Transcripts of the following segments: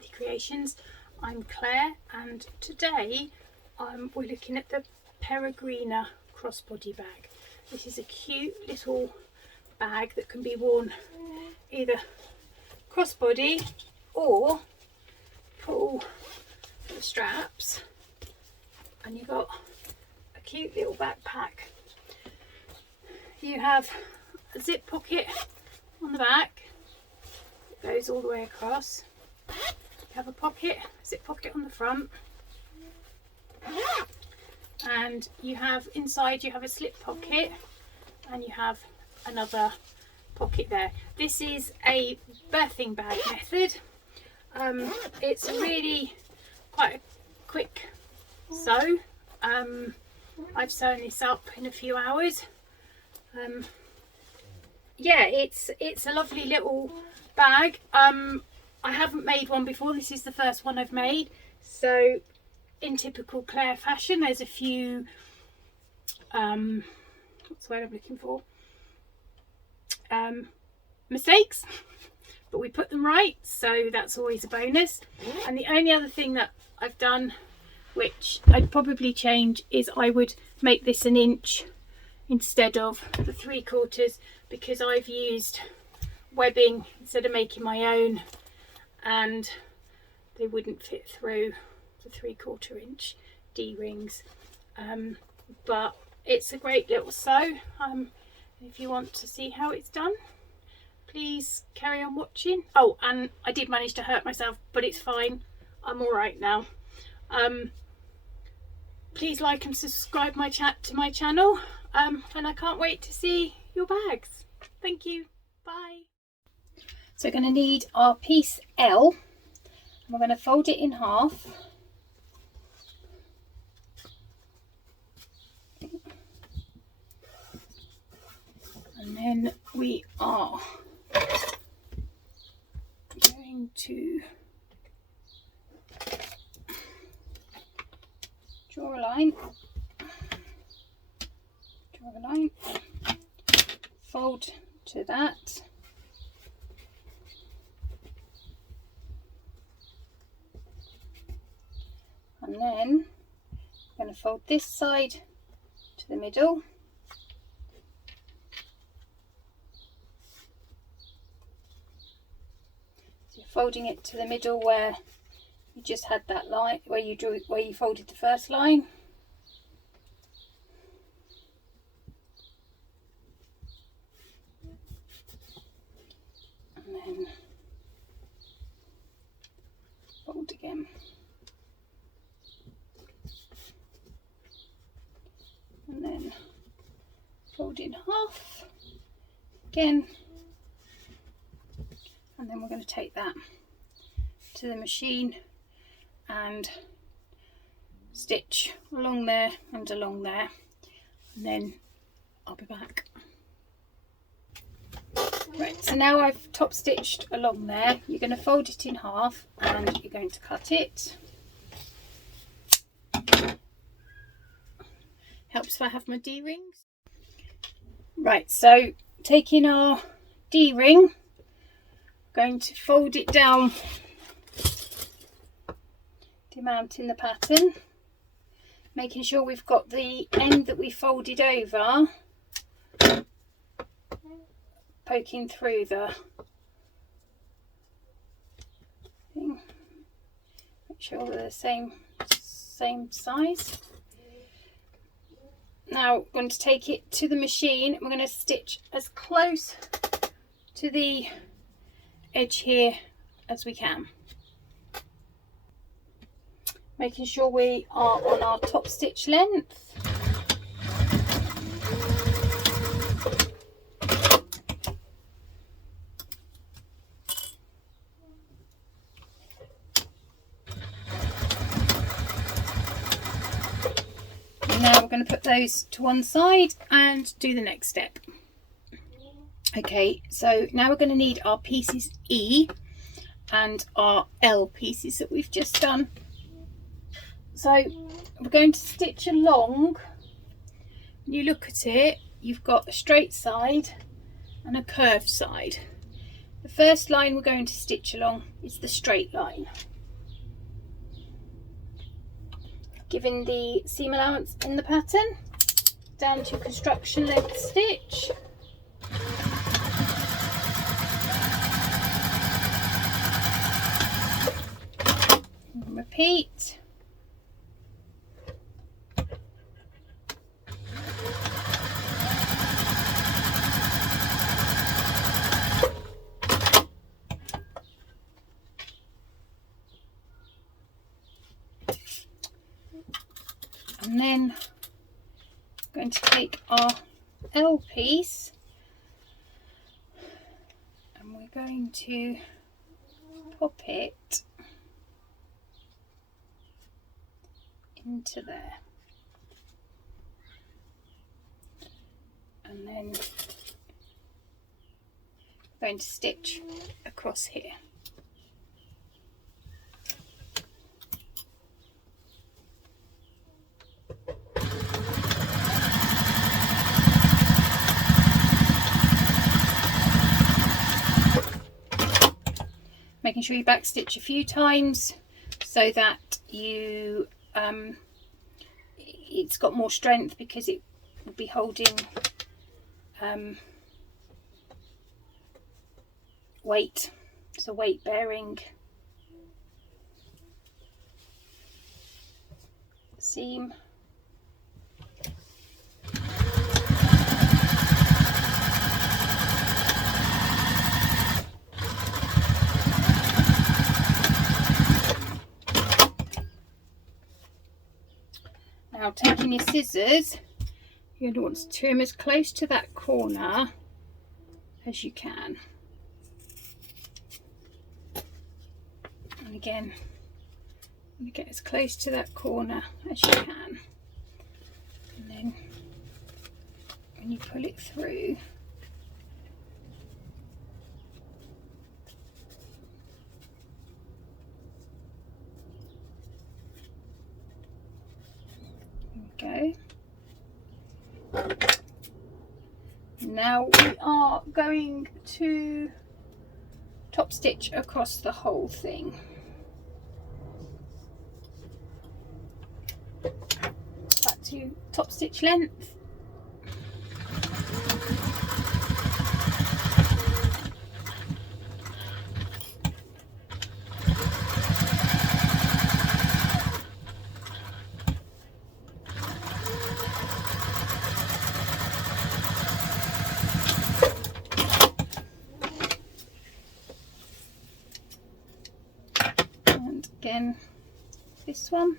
Kathy Creations. I'm Claire, and today we're looking at the Peregrina Crossbody bag. This is a cute little bag that can be worn either crossbody or pull the straps, and you've got a cute little backpack. You have a zip pocket on the back that goes all the way across. You have a pocket, zip pocket on the front, and you have inside, you have a slip pocket, and you have another pocket there. This is a birthing bag method. It's really quite a quick sew. I've sewn this up in a few hours. Yeah, it's a lovely little bag. I haven't made one before. This is the first one I've made. So in typical Claire fashion, there's a few what's the word I'm looking for? Mistakes, but we put them right, so that's always a bonus. And the only other thing that I've done, which I'd probably change, is I would make this an inch instead of the 3/4, because I've used webbing instead of making my own, and they wouldn't fit through the 3/4 inch D-rings. But it's a great little sew. If you want to see how it's done, please carry on watching. Oh, and I did manage to hurt myself, but it's fine. I'm all right now. Please like and subscribe to my channel, and I can't wait to see your bags. Thank you. Bye. So we're going to need our piece L, and we're going to fold it in half. And then we are going to draw a line, fold to that, and then I'm going to fold this side to the middle. Folding it to the middle where you just had that line, where you folded the first line. And then fold again. And then fold in half again. And then we're going to take that to the machine and stitch along there and along there, and then I'll be back. Right, so now I've top stitched along there. You're going to fold it in half and you're going to cut it. Helps if I have my D-rings. Right, so taking our D-ring, going to fold it down the amount in the pattern, making sure we've got the end that we folded over poking through the thing. Make sure they're the same size. Now we're going to take it to the machine. We're going to stitch as close to the edge here as we can, making sure we are on our top stitch length. And now we're going to put those to one side and do the next step. Okay, so now we're going to need our pieces E and our L pieces that we've just done. So we're going to stitch along. When you look at it, you've got a straight side and a curved side. The first line we're going to stitch along is the straight line. giving the seam allowance in the pattern down to construction length stitch. And repeat. And then I'm going to take our L piece and we're going to pop it into there, and then I'm going to stitch across here. Making sure you backstitch a few times so that you it's got more strength, because it will be holding weight. It's a weight bearing seam. Now, taking your scissors, you're going to want to trim as close to that corner as you can. And again, you get as close to that corner as you can. And then when you pull it through, go. Now we are going to top stitch across the whole thing. Back to top stitch length. Again, this one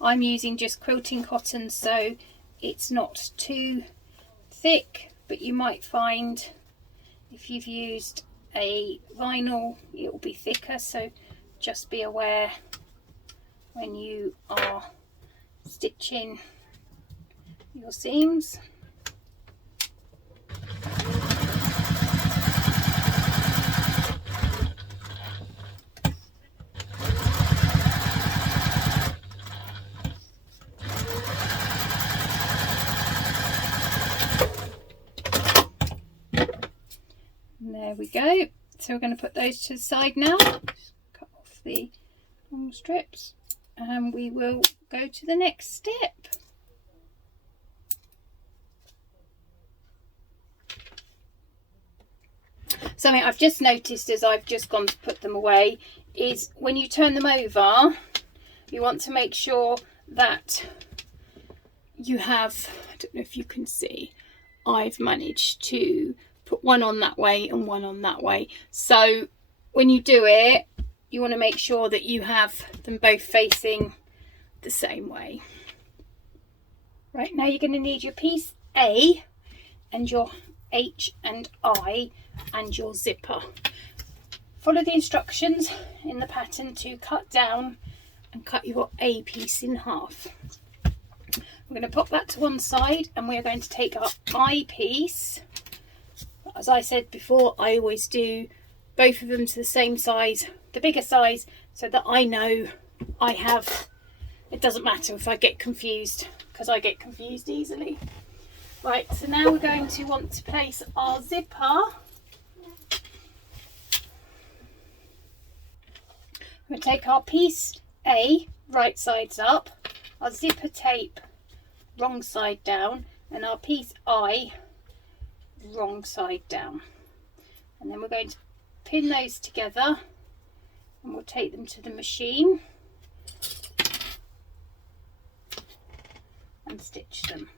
I'm using just quilting cotton, so it's not too thick, but you might find if you've used a vinyl it will be thicker, so just be aware when you are stitching your seams. There we go. So we're going to put those to the side now. Just cut off the long strips and we will go to the next step. Something I've just noticed as I've just gone to put them away is when you turn them over, you want to make sure that you have, I don't know if you can see, I've managed to put one on that way and one on that way. So when you do it, you want to make sure that you have them both facing the same way. Right, now you're going to need your piece A and your H and I and your zipper. Follow the instructions in the pattern to cut down and cut your A piece in half. We're going to pop that to one side and we're going to take our I piece. As I said before, I always do both of them to the same size, the bigger size, so that I know I have, it doesn't matter if I get confused, because I get confused easily. Right, so now we're going to want to place our zipper. We're going to take our piece A, right sides up, our zipper tape wrong side down and our piece I wrong side down. And then we're going to pin those together and we'll take them to the machine and stitch them.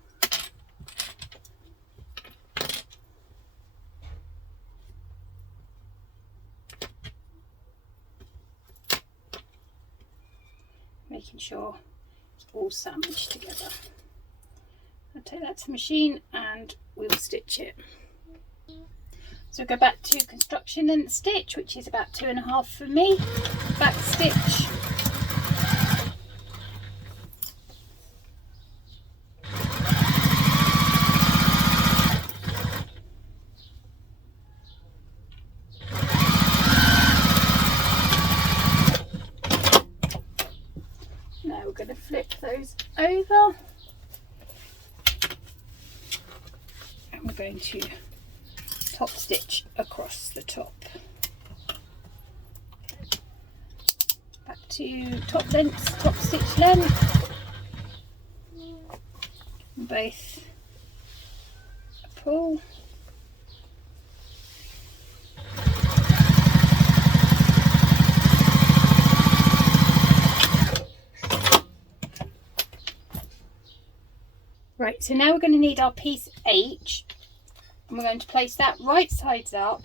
Making sure it's all sandwiched together. I'll take that to the machine and we'll stitch it. So we'll go back to construction and stitch, which is about 2.5 for me. Back stitch. Now we're going to flip those over. And we're going to top stitch across the top. Back to top length, top stitch length. Both a pull. Right, so now we're going to need our piece H. And we're going to place that right sides up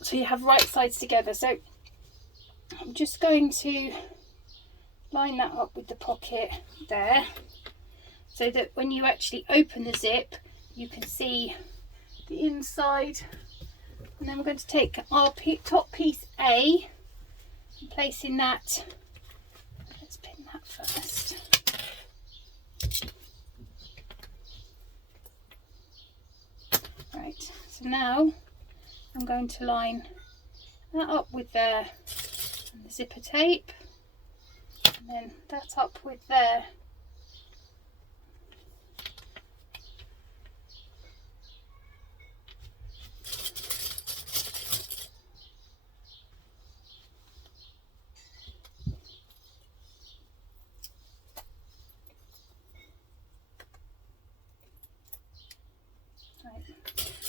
so you have right sides together. So I'm just going to line that up with the pocket there so that when you actually open the zip you can see the inside. And then we're going to take our top piece A and placing that, let's pin that first. Right, so now I'm going to line that up with the zipper tape and then that up with there.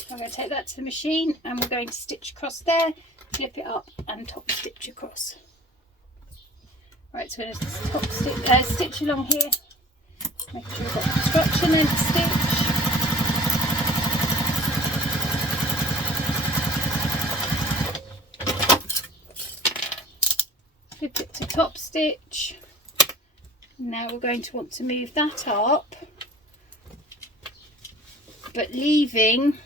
I'm going to take that to the machine and we're going to stitch across there, flip it up and top stitch across. Right, so we're going to top stitch along here, making sure we've got construction and stitch. Flip it to top stitch. Now we're going to want to move that up, but leaving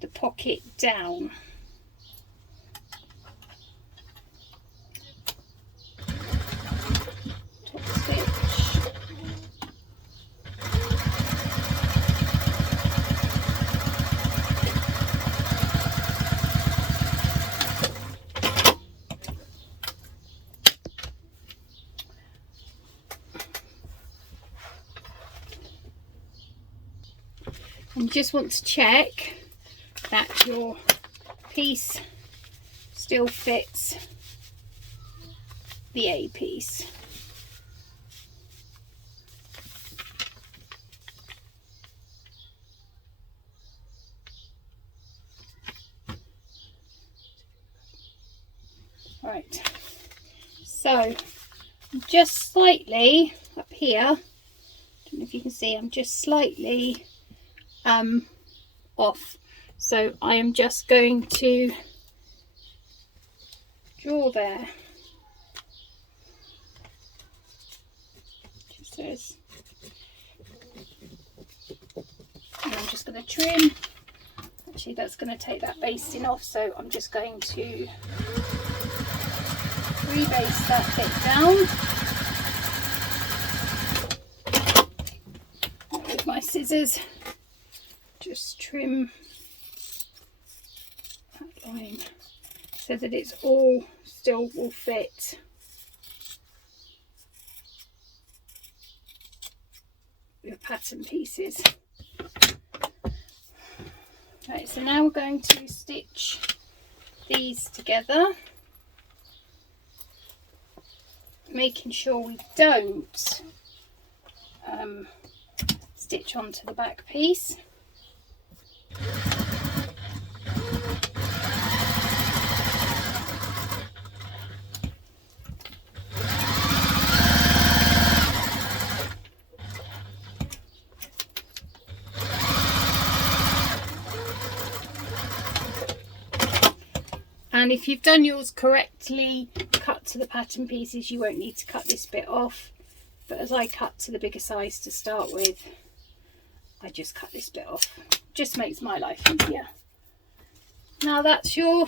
the pocket down. Top stitch. And you just want to check that your piece still fits the A piece. Right, so just slightly up here, I don't know if you can see, I'm just slightly off. So I am just going to draw there. Just as, and I'm just going to trim. Actually, that's going to take that basting off, so I'm just going to rebase that bit down with my scissors. Just trim that line so that it's all still will fit. Your pattern pieces. Right, so now we're going to stitch these together. making sure we don't stitch onto the back piece. And if you've done yours correctly, cut to the pattern pieces, you won't need to cut this bit off. But as I cut to the bigger size to start with, I just cut this bit off. Just makes my life easier. Now that's your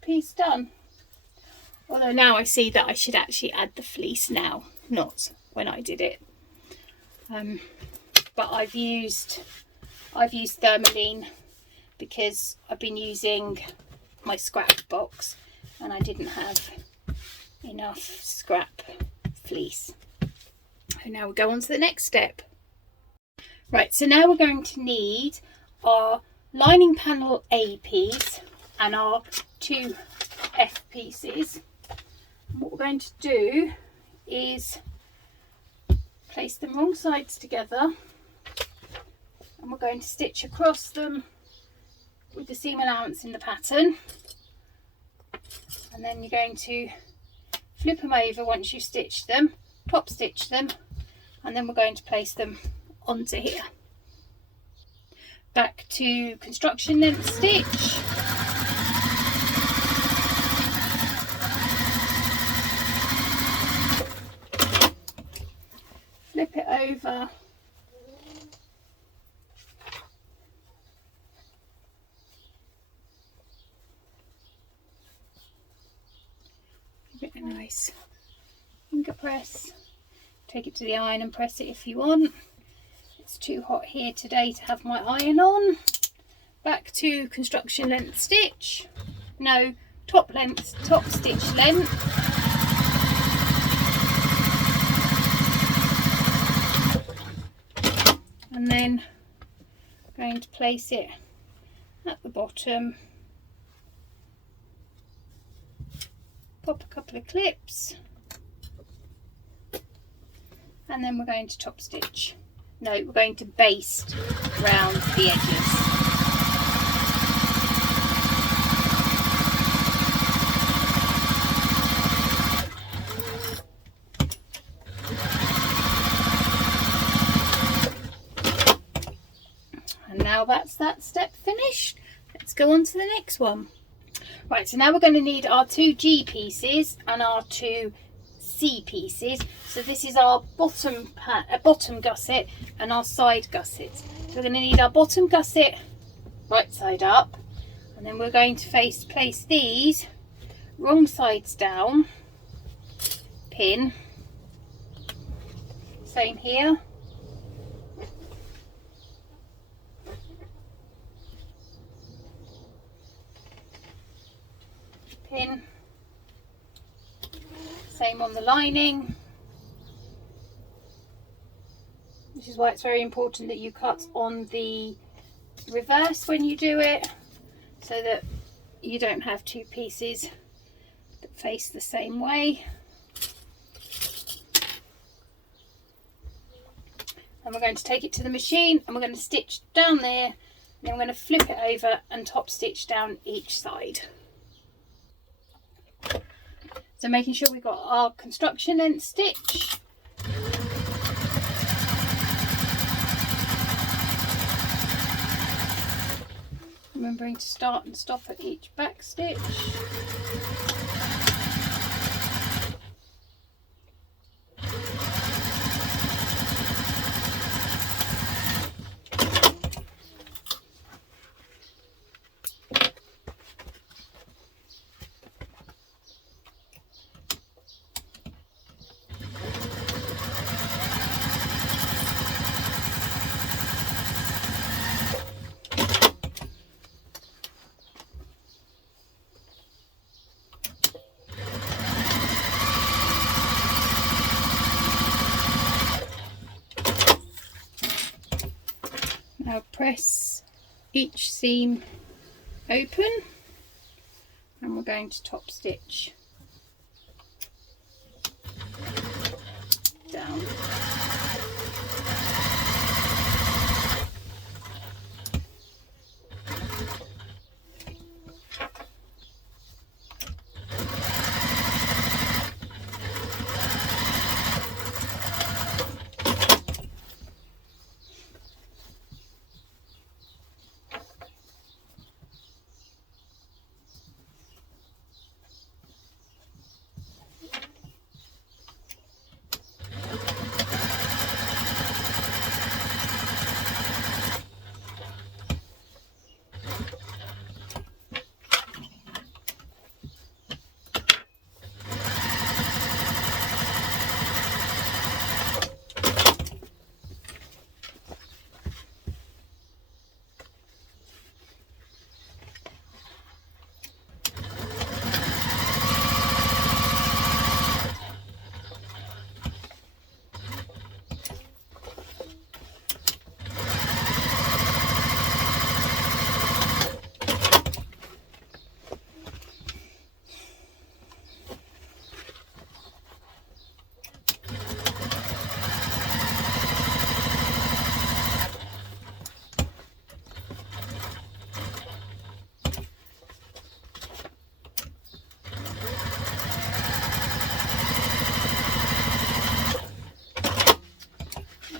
piece done. Although now I see that I should actually add the fleece now, not when I did it. But I've used Thermoiam because I've been using my scrap box and I didn't have enough scrap fleece. And now we'll go on to the next step. Right, so now we're going to need our lining panel A piece and our 2 F pieces. And what we're going to do is place them wrong sides together, and we're going to stitch across them with the seam allowance in the pattern, and then you're going to flip them over once you've stitched them, top stitch them, and then we're going to place them onto here. Back to construction length stitch. Flip it over. Give it a nice finger press. Take it to the iron and press it if you want. It's too hot here today to have my iron on. Back to construction length stitch. No, top stitch length. And then I'm going to place it at the bottom. Pop a couple of clips. And then we're going to top stitch. No, we're going to baste round the edges. And now that's that step finished. Let's go on to the next one. Right, so now we're going to need our 2 G pieces and our 2 C pieces. So this is our bottom gusset and our side gussets. So we're going to need our bottom gusset right side up, and then we're going to place these wrong sides down, pin, same here, pin, same on the lining. This is why it's very important that you cut on the reverse when you do it, so that you don't have 2 pieces that face the same way. And we're going to take it to the machine and we're going to stitch down there, and then we're going to flip it over and top stitch down each side. So making sure we've got our construction length stitch. Remembering to start and stop at each back stitch. Now press each seam open, and we're going to top stitch down.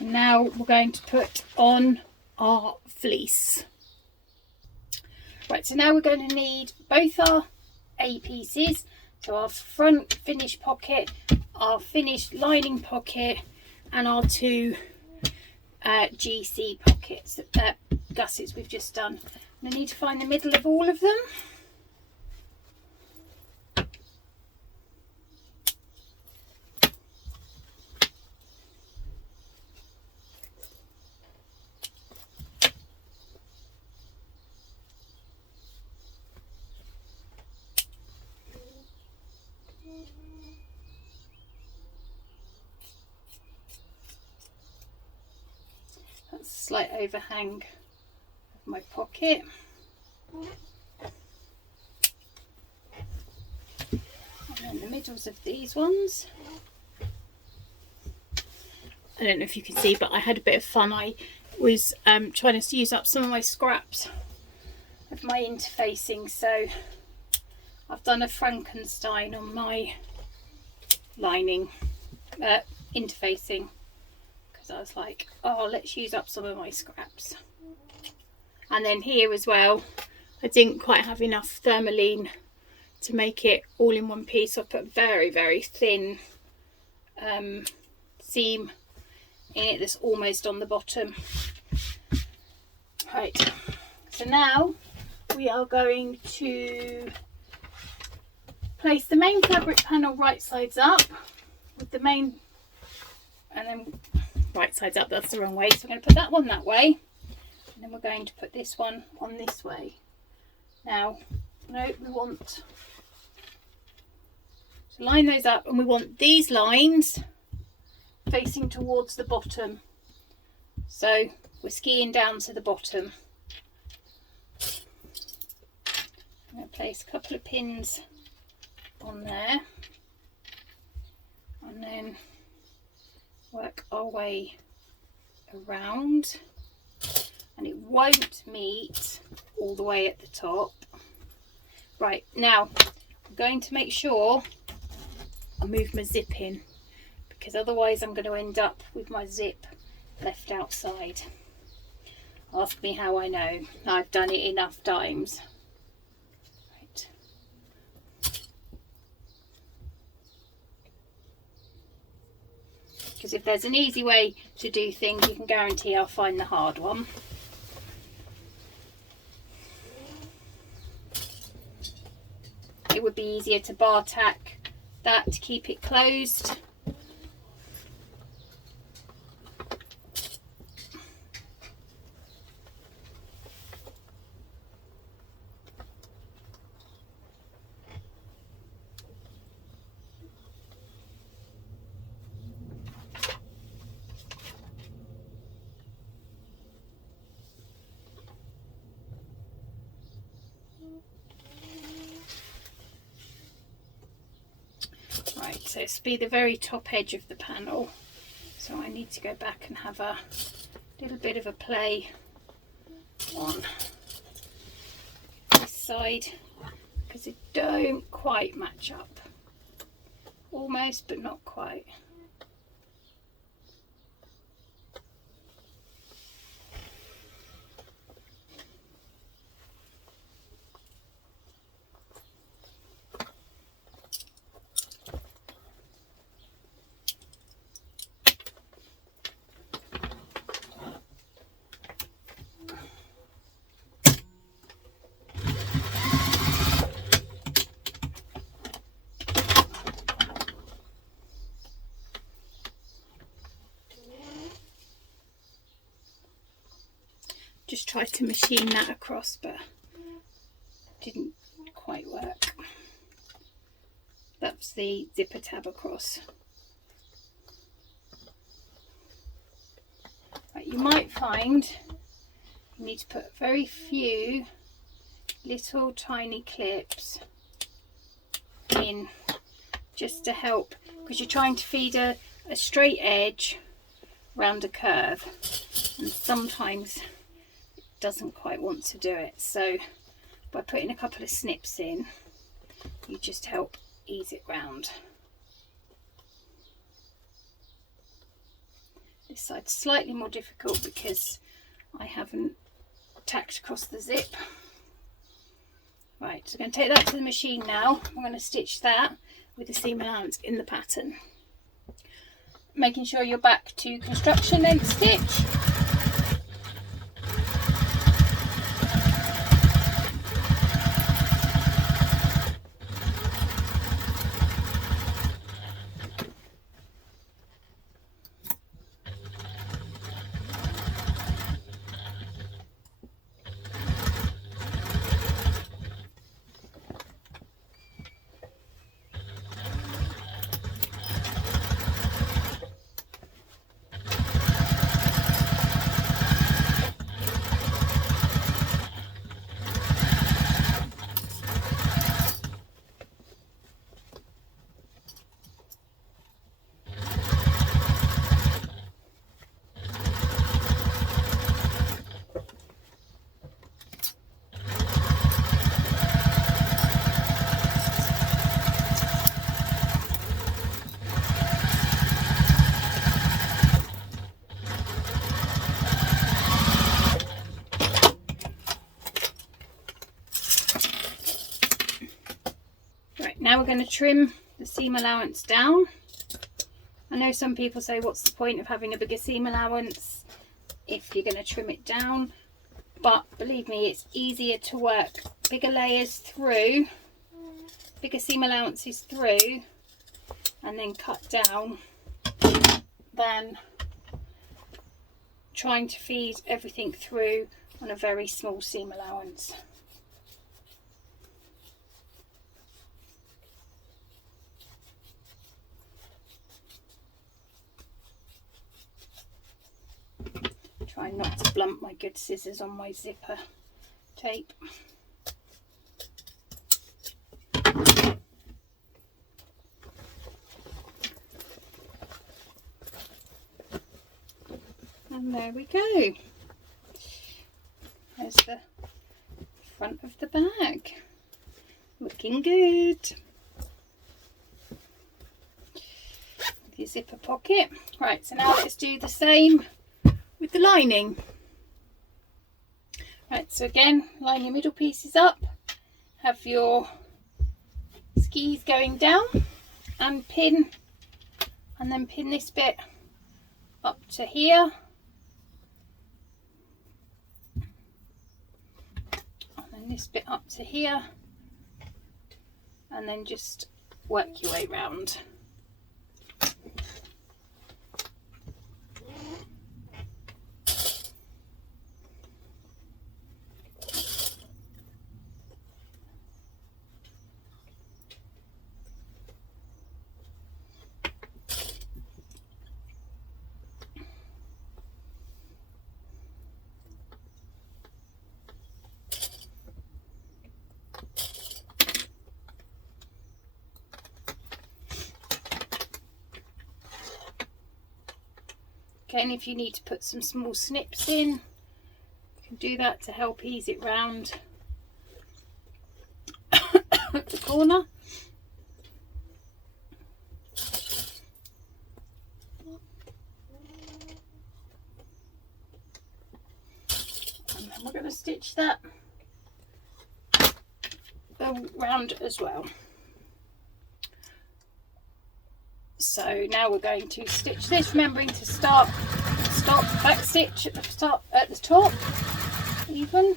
Now we're going to put on our fleece. Right, so now we're going to need both our A pieces, so our front finished pocket, our finished lining pocket, and our two GC pockets, gussets we've just done. And I need to find the middle of all of them. That's a slight overhang of my pocket. And then the middles of these ones. I don't know if you can see, but I had a bit of fun. I was trying to use up some of my scraps of my interfacing, so I've done a Frankenstein on my lining interfacing, because I was like, oh, let's use up some of my scraps. And then here as well, I didn't quite have enough Thermoiam to make it all in one piece. So I put very, very thin seam in it that's almost on the bottom. Right, so now we are going to place the main fabric panel right sides up with the main, and then right sides up, that's the wrong way, so I'm going to put that one that way, and then we're going to put this one on this way. Now, no, we want to line those up, and we want these lines facing towards the bottom, so we're skiing down to the bottom. I'm going to place a couple of pins on there, and then work our way around, and it won't meet all the way at the top. Right, now I'm going to make sure I move my zip in, because otherwise I'm going to end up with my zip left outside. Ask me how I know. I've done it enough times. Right. Because if there's an easy way to do things, you can guarantee I'll find the hard one. It would be easier to bar tack that to keep it closed. Right, so it's be the very top edge of the panel. I need to go back and have a little bit of a play on this side because it don't quite match up. Almost, but not quite. Just tried to machine that across, but didn't quite work. That's the zipper tab across. Right, you might find you need to put very few little tiny clips in just to help, because you're trying to feed a straight edge round a curve, and sometimes doesn't quite want to do it. So by putting a couple of snips in, you just help ease it round. This side's slightly more difficult because I haven't tacked across the zip. Right, so I'm going to take that to the machine now. I'm going to stitch that with the seam allowance in the pattern. Making sure you're back to construction length stitch. Now we're going to trim the seam allowance down. I know some people say, what's the point of having a bigger seam allowance if you're going to trim it down? But believe me, it's easier to work bigger layers through, bigger seam allowances through, and then cut down than trying to feed everything through on a very small seam allowance. Try not to blunt my good scissors on my zipper tape. And there we go. There's the front of the bag. Looking good. With your zipper pocket. Right, so now let's do the same with the lining. Right, so again, line your middle pieces up, have your skis going down and pin, and then pin this bit up to here, and then this bit up to here, and then just work your way round. Again, if you need to put some small snips in, you can do that to help ease it round the corner. And then we're going to stitch that round as well. So now we're going to stitch this, remembering to stop, back stitch at the top, even.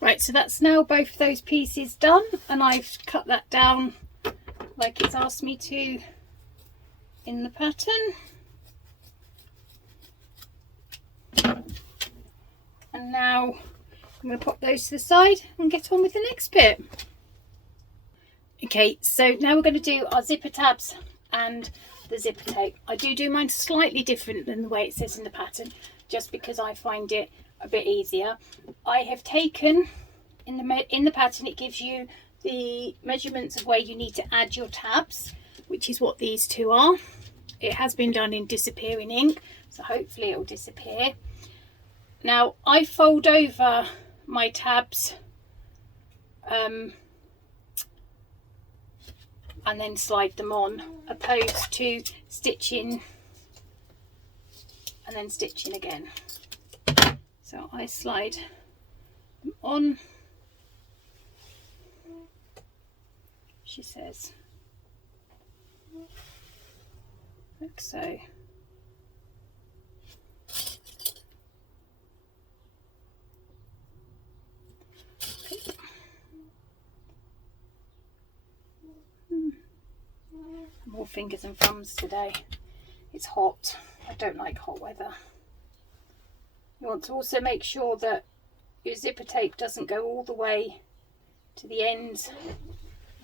Right, so that's now both of those pieces done, and I've cut that down like it's asked me to in the pattern. And now I'm going to pop those to the side and get on with the next bit. Okay, so now we're going to do our zipper tabs and the zipper tape. I do mine slightly different than the way it says in the pattern, just because I find it a bit easier. I have taken in the pattern, it gives you the measurements of where you need to add your tabs, which is what these two are. It has been done in disappearing ink, so hopefully it will disappear. Now I fold over my tabs and then slide them on, opposed to stitching and then stitching again. So I slide them on, she says, like so. Okay. More fingers and thumbs today. It's hot. I don't like hot weather. You want to also make sure that your zipper tape doesn't go all the way to the ends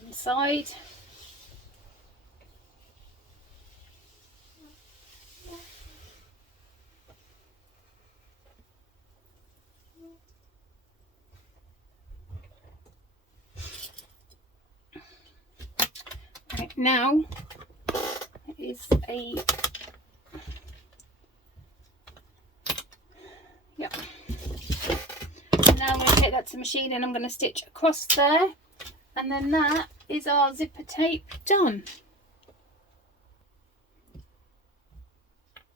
inside. Right, now is a now I'm going to take that to the machine and I'm going to stitch across there, and then that is our zipper tape done.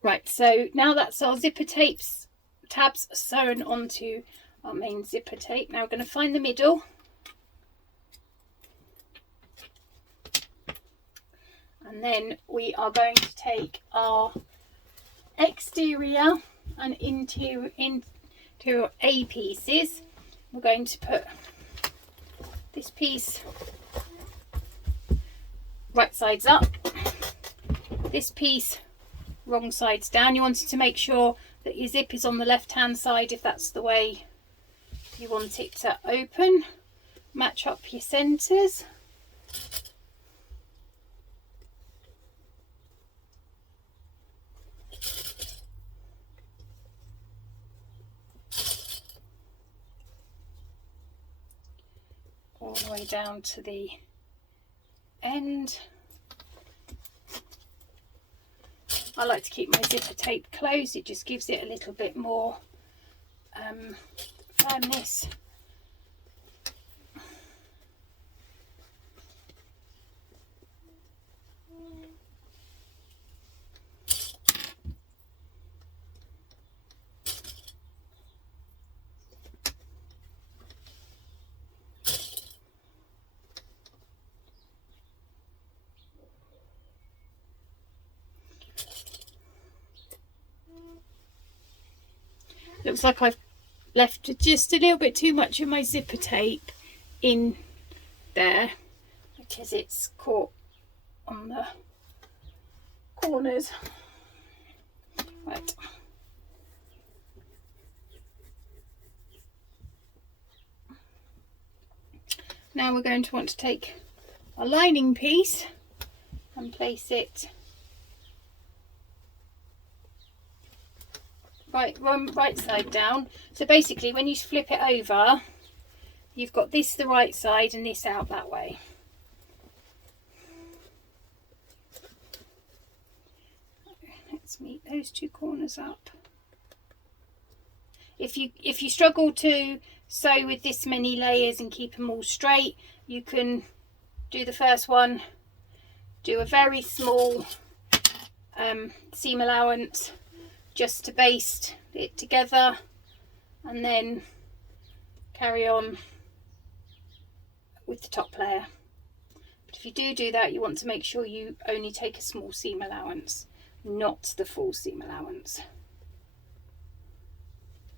Right, so now that's our zipper tabs sewn onto our main zipper tape. Now we're going to find the middle, and then we are going to take our exterior and interior A pieces. We're going to put this piece right side's up, this piece wrong side's down. You wanted to make sure that your zip is on the left hand side if that's the way you want it to open. Match up your centres. All the way down to the end. I like to keep my zipper tape closed, it just gives it a little bit more firmness. Looks like I've left just a little bit too much of my zipper tape in there because it's caught on the corners. Right. Now we're going to want to take a lining piece and place it right side down. So basically when you flip it over, you've got this the right side and this out that way. Let's meet those two corners up. If you struggle to sew with this many layers and keep them all straight, you can do the first one, do a very small seam allowance just to baste it together, and then carry on with the top layer. But if you do that, you want to make sure you only take a small seam allowance, not the full seam allowance.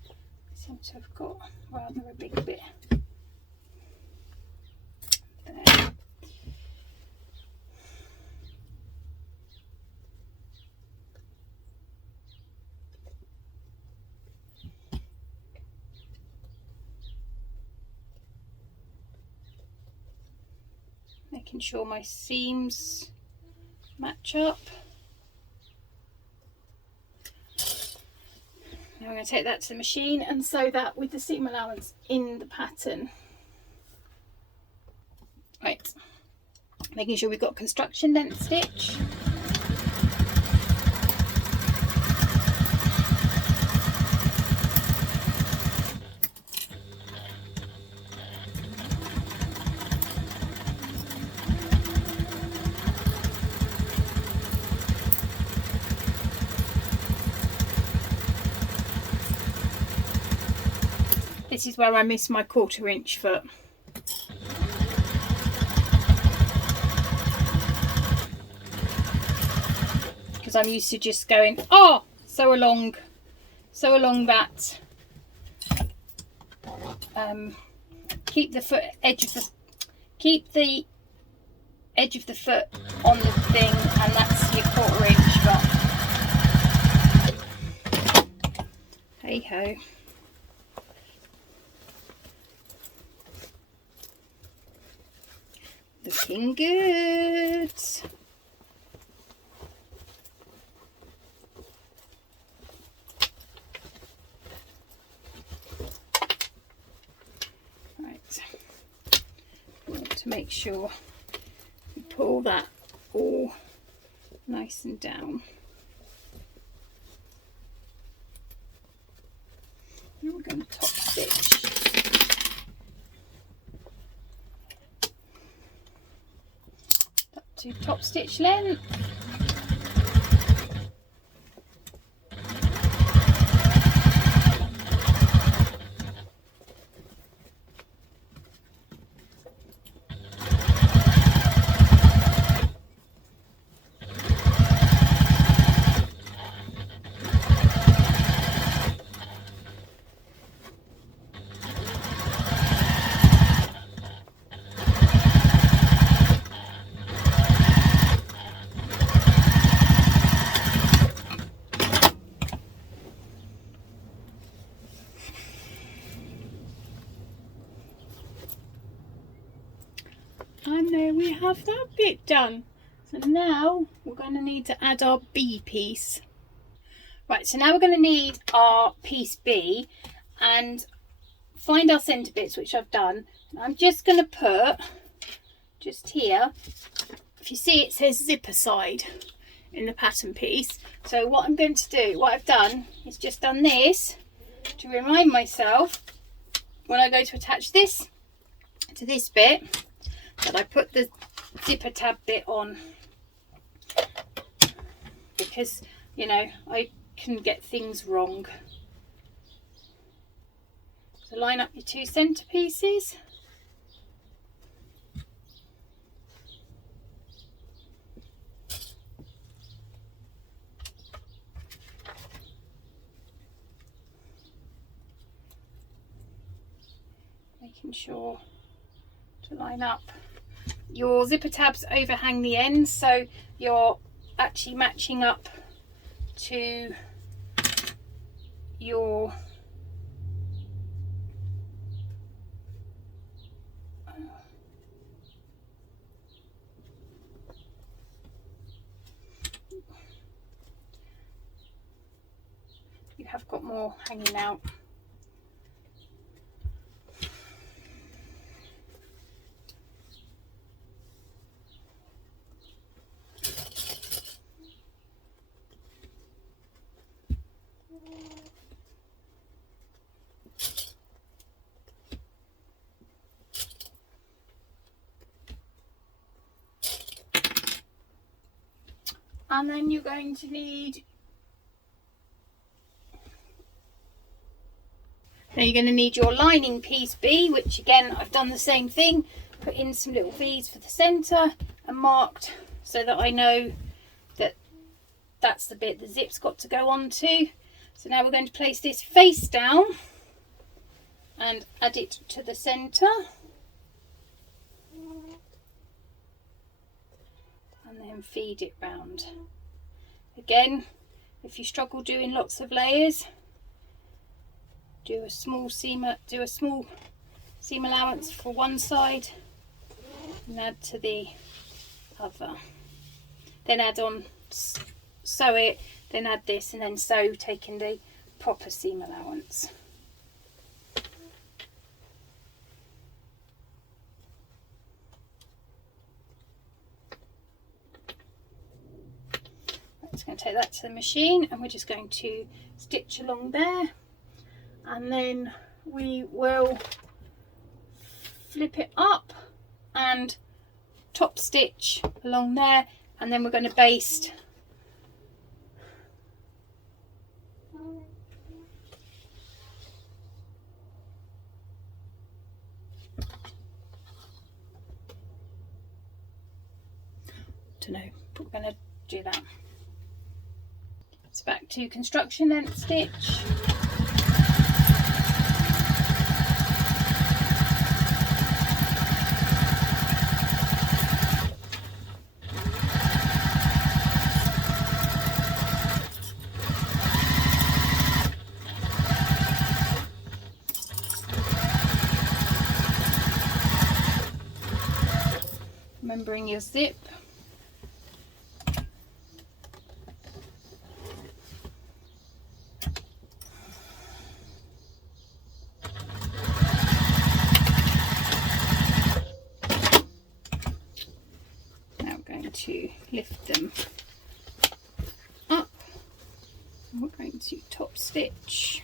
I seem to have got rather a big bit there. Making sure my seams match up. Now I'm going to take that to the machine and sew that with the seam allowance in the pattern. Right, making sure we've got construction length stitch. This is where I missed my 1/4 inch foot. Because I'm used to just going, oh, sew along that. Keep the foot keep the edge of the foot on the thing, and that's your 1/4 inch. But hey ho. Looking good. Right. We want to make sure we pull that all nice and down. Now we're going to top stitch. To top stitch length. have that bit done. So now we're going to need to add our B piece. Right, so now we're going to need our piece B and find our centre bits, which I've done. I'm just going to put just here, if you see it says zipper side in the pattern piece. So what I'm going to do, what I've done is just done this to remind myself when I go to attach this to this bit that I put the zipper tab bit on, because you know I can get things wrong. So line up your two centre pieces. Making sure to line up. Your zipper tabs overhang the ends, so you're actually matching up to your you have got more hanging out. And then you're going to need, now you're going to need your lining piece B, which again I've done the same thing, put in some little V's for the centre and marked so that I know that that's the bit the zip's got to go on to. So now we're going to place this face down and add it to the centre. And then feed it round. Again, if you struggle doing lots of layers, do a small seam allowance for one side and add to the other. Then add on, sew it, then add this, and then sew, taking the proper seam allowance. Just going to take that to the machine and we're just going to stitch along there, and then we will flip it up and top stitch along there, and then we're going to baste don't know, but we're going to do that. It's back to construction length stitch. Remembering your zip. To lift them up, and we're going to top stitch.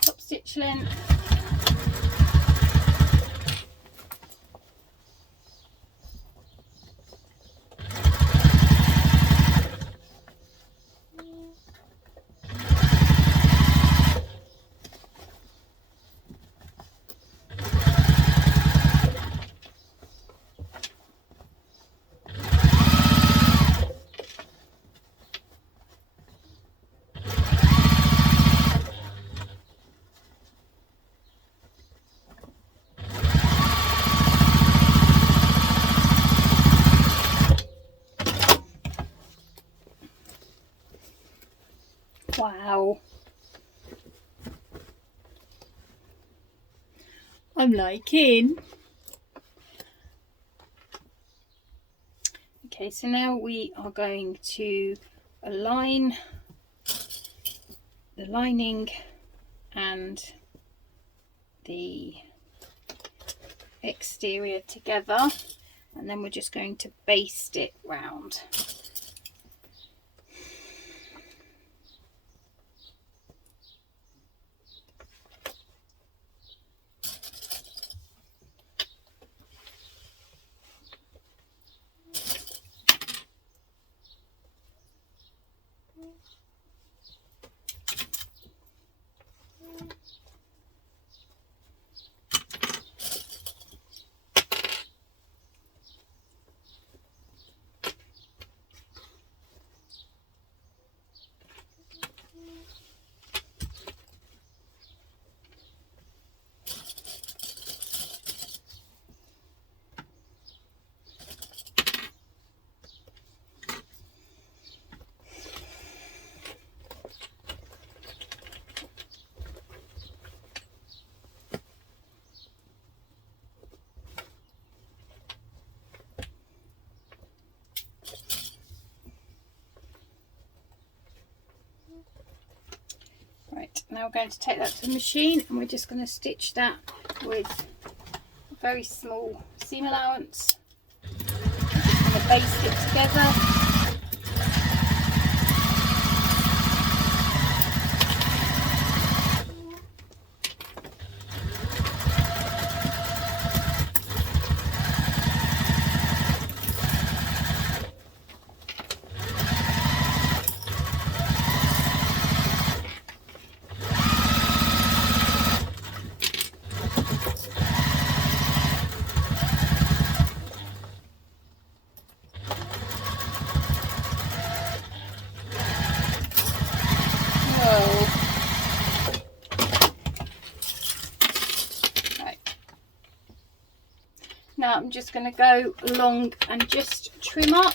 Top stitch length. Wow. I'm liking. Okay, so now we are going to align the lining and the exterior together, and then we're just going to baste it round. Right, now we're going to take that to the machine and we're just going to stitch that with a very small seam allowance. I'm going to baste it together. Now I'm just going to go along and just trim up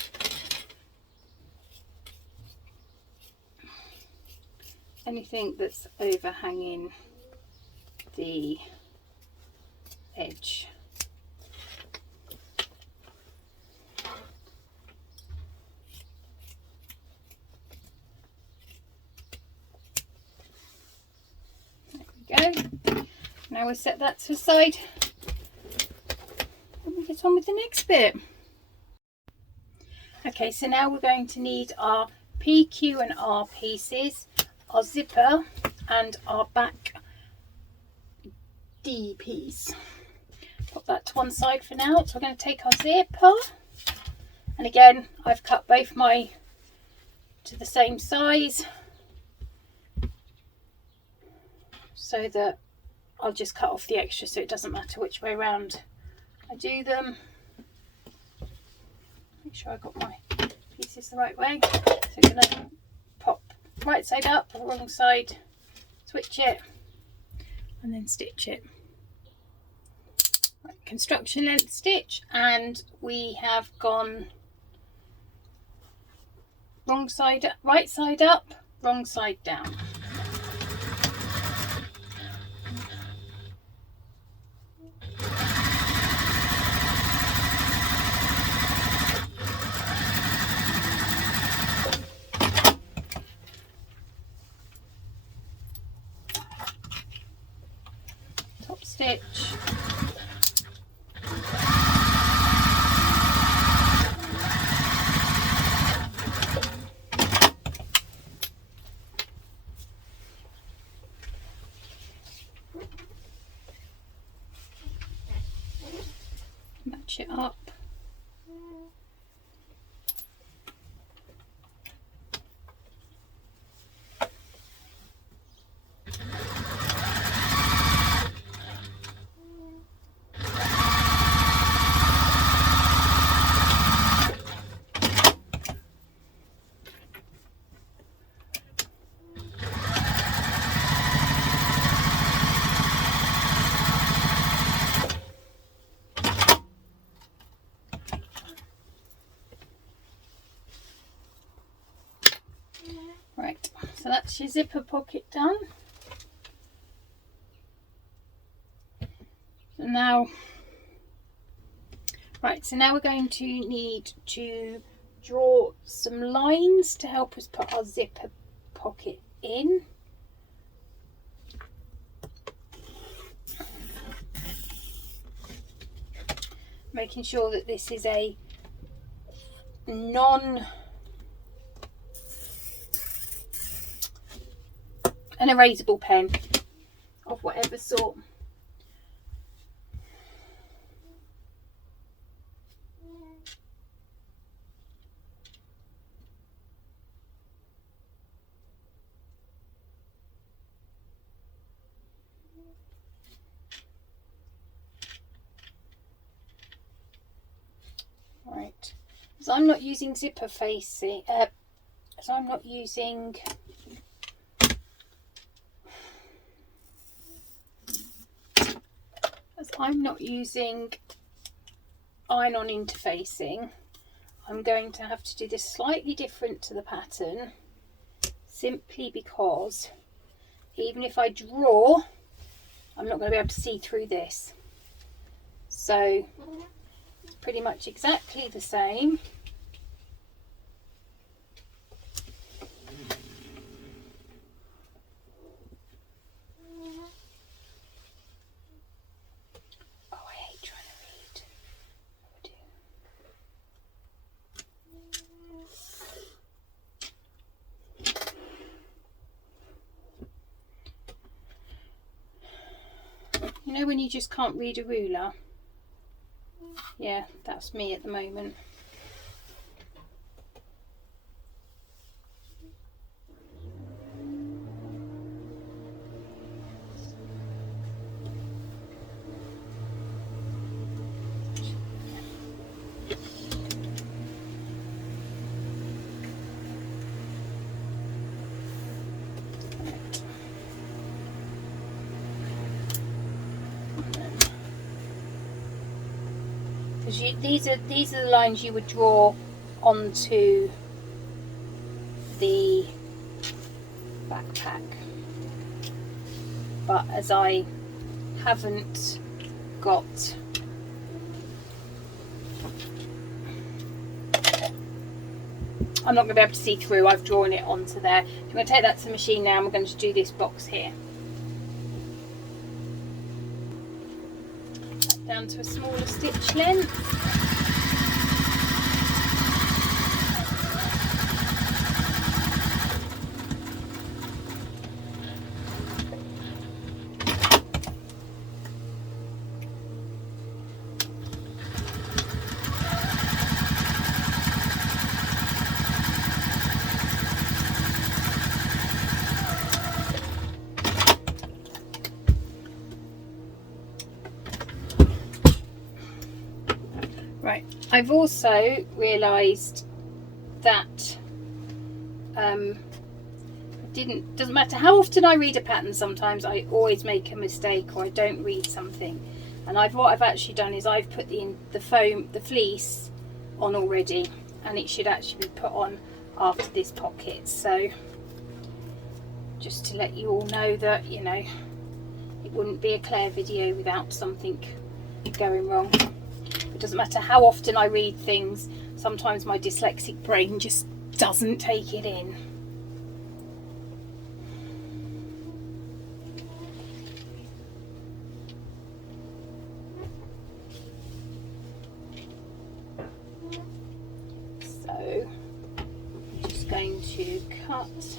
anything that's overhanging the edge. There we go. Now we'll set that to the side. Get on with the next bit. Okay, so now we're going to need our P, Q and R pieces, our zipper and our back D piece. Put that to one side for now. So we're going to take our zipper, and again I've cut both my to the same size so that I'll just cut off the extra, so it doesn't matter which way around I do them. Make sure I got my pieces the right way. So I'm going to pop right side up, wrong side, switch it and then stitch it. Right, construction length stitch, and we have gone wrong side up, right side up, wrong side down. Stitch, match it up. Right, so that's your zipper pocket done. So now, right, so now we're going to need to draw some lines to help us put our zipper pocket in. Making sure that this is a an erasable pen of whatever sort. Right, so I'm not using zipper facing, so I'm not using iron-on interfacing, I'm going to have to do this slightly different to the pattern, simply because even if I draw, I'm not going to be able to see through this. So it's pretty much exactly the same. You know when you just can't read a ruler? Yeah, that's me at the moment. These are the lines you would draw onto the backpack, but as I haven't got I'm not going to be able to see through, I've drawn it onto there. I'm going to take that to the machine now and we're going to do this box here. Down to a smaller stitch length. Right, I've also realised that doesn't matter how often I read a pattern, sometimes I always make a mistake or I don't read something, and what I've actually done is I've put the fleece on already, and it should actually be put on after this pocket. So just to let you all know that, you know, it wouldn't be a Claire video without something going wrong. It doesn't matter how often I read things, sometimes my dyslexic brain just doesn't take it in. So I'm just going to cut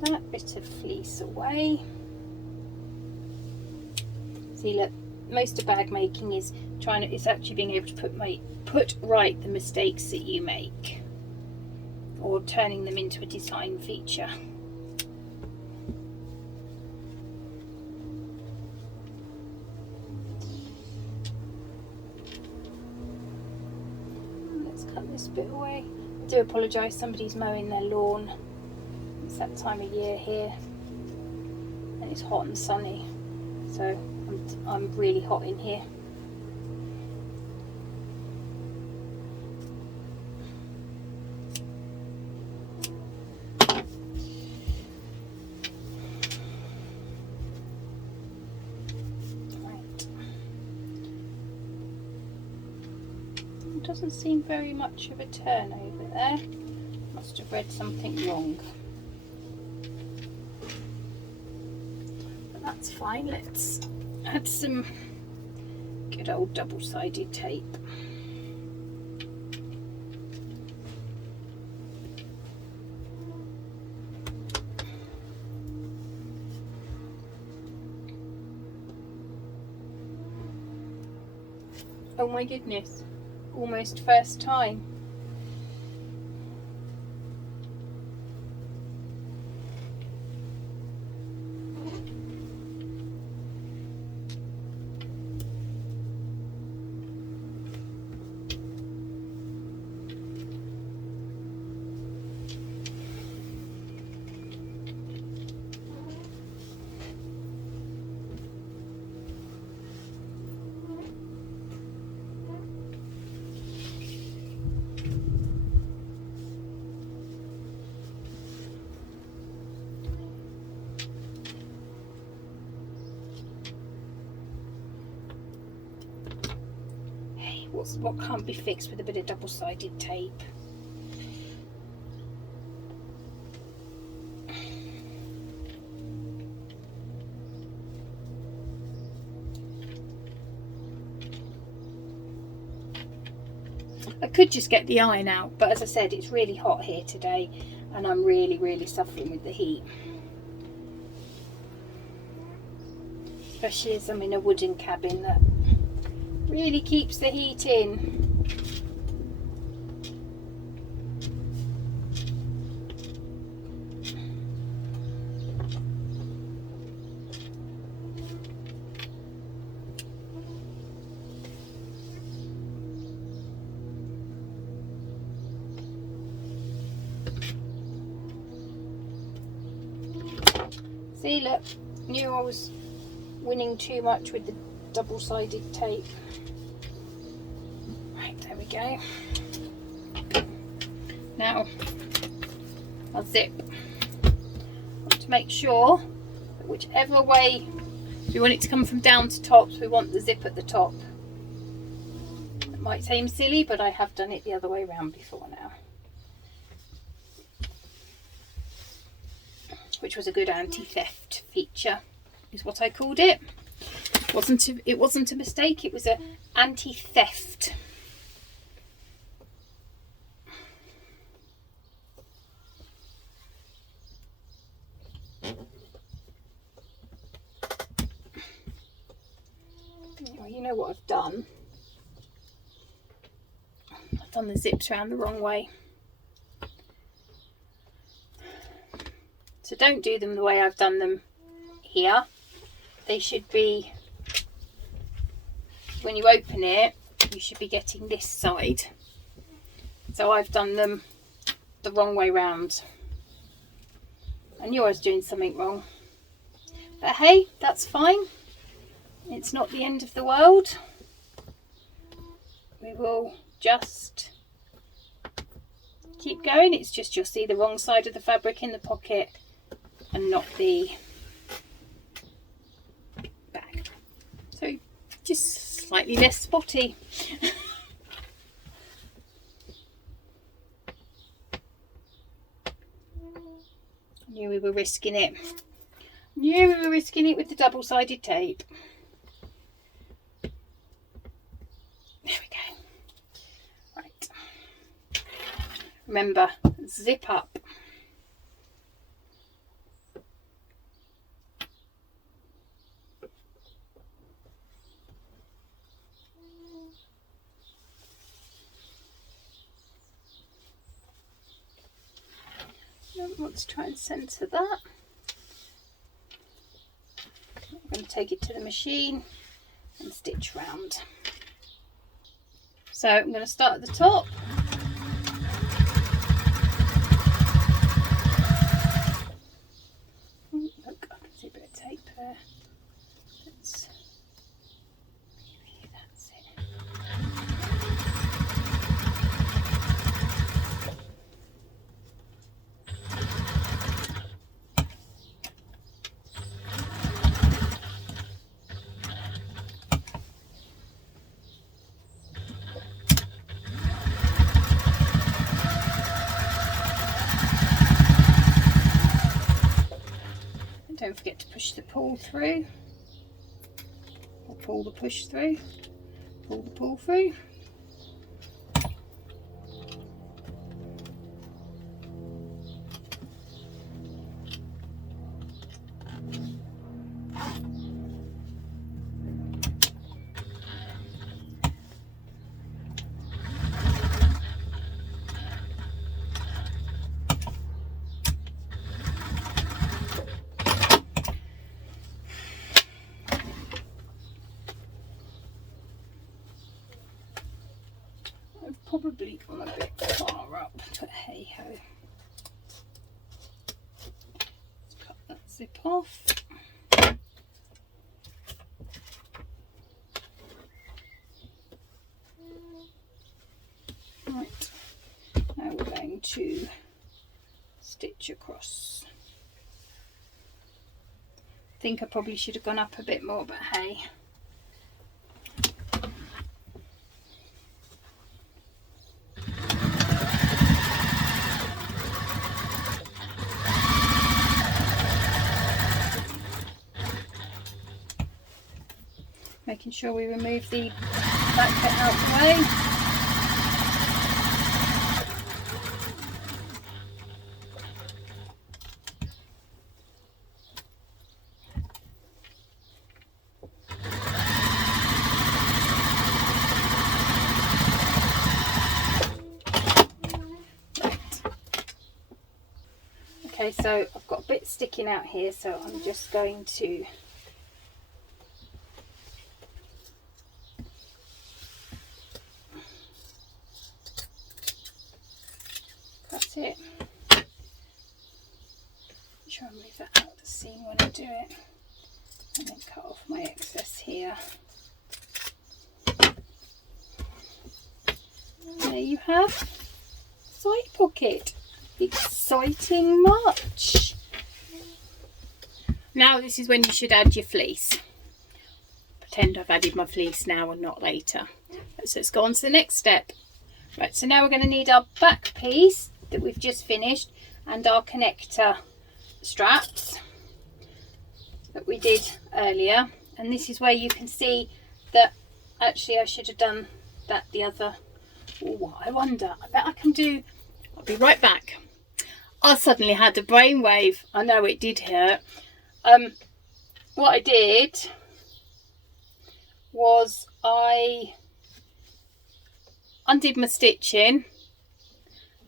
that bit of fleece away. See, look, most of bag making is it's actually being able to put right the mistakes that you make, or turning them into a design feature. Let's cut this bit away. I do apologise, somebody's mowing their lawn. It's that time of year here and it's hot and sunny, so I'm really hot in here. Doesn't seem very much of a turn over there. Must have read something wrong. But that's fine. Let's add some good old double-sided tape. Oh my goodness, almost first time. What can't be fixed with a bit of double-sided tape? I could just get the iron out, but as I said, it's really hot here today and I'm really suffering with the heat. Especially as I'm in a wooden cabin that really keeps the heat in. See, look, knew I was winning too much with the double-sided tape. Right, there we go. Now I'll zip. I want to make sure that whichever way we want it to come from down to top, we want the zip at the top. It might seem silly, but I have done it the other way around before now, which was a good anti-theft feature, is what I called it. It wasn't a mistake, it was an anti-theft. Well, you know what I've done. I've done the zips around the wrong way. So don't do them the way I've done them here. They should be, when you open it, you should be getting this side. So I've done them the wrong way round. I knew I was doing something wrong. But hey, that's fine. It's not the end of the world. We will just keep going. It's just you'll see the wrong side of the fabric in the pocket and not the back. So just slightly less spotty. Knew we were risking it. Knew we were risking it with the double-sided tape. There we go. Right. Remember, zip up. Let's try and centre that. I'm going to take it to the machine and stitch round. So I'm going to start at the top. Oh, look, I can see a bit of tape there. That's it. Don't forget to push the pull through, or pull the push through, pull the pull through. Probably gone a bit far up, but hey ho. Let's cut that zip off. Right, now we're going to stitch across. I think I probably should have gone up a bit more, but hey. Making sure we remove the back bit out of the way. Right. Okay, so I've got a bit sticking out here, so I'm just going to it. Try and move that out of the seam when I do it, and then cut off my excess here. There you have side pocket. Exciting much. Now this is when you should add your fleece. Pretend I've added my fleece now and not later. So let's go on to the next step. Right, so now we're going to need our back piece that we've just finished and our connector straps that we did earlier, and this is where you can see that actually I should have done that the other. Oh, I wonder, I bet I can do. I'll be right back. I suddenly had a brainwave. I know it did hurt. What I did was I undid my stitching,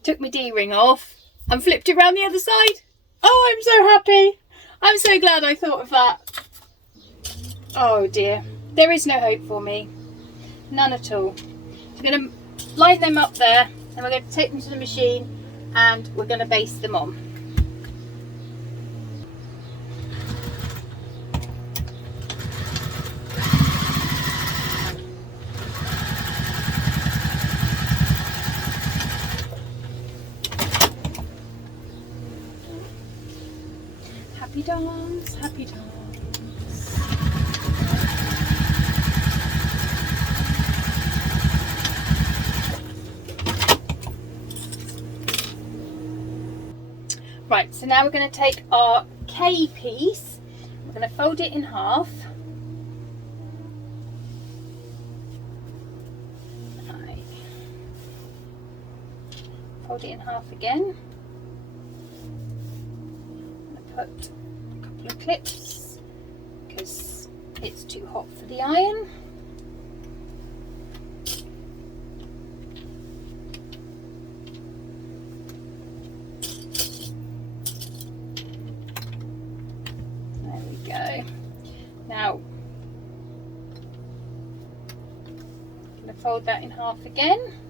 took my D-ring off and flipped it around the other side. Oh, I'm so happy. I'm so glad I thought of that. Oh dear, there is no hope for me. None at all. I'm going to line them up there and we're going to take them to the machine and we're going to baste them on. Happy dance, happy dance. Right, so now we're going to take our K piece, we're going to fold it in half. Right. Fold it in half again. Put a couple of clips because it's too hot for the iron. There we go. Now I'm going to fold that in half again.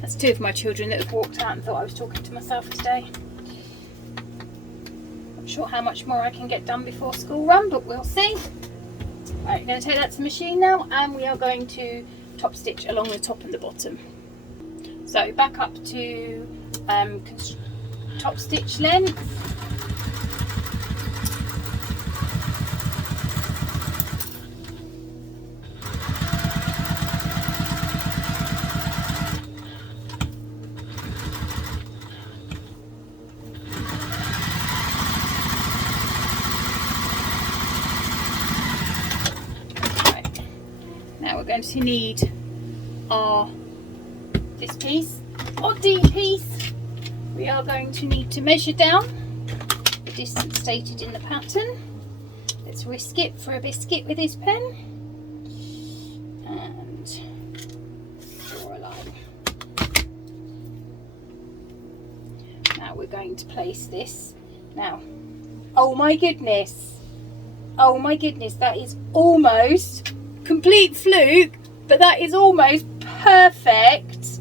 That's two of my children that have walked out and thought I was talking to myself today. Not sure how much more I can get done before school run, but we'll see. Right, I'm going to take that to the machine now and we are going to top stitch along the top and the bottom. So back up to top stitch length. Now we're going to need this piece, or D piece. We are going to need to measure down the distance stated in the pattern. Let's risk it for a biscuit with this pen and draw a line. Now we're going to place this. Now, oh my goodness, that is almost complete fluke, but that is almost perfect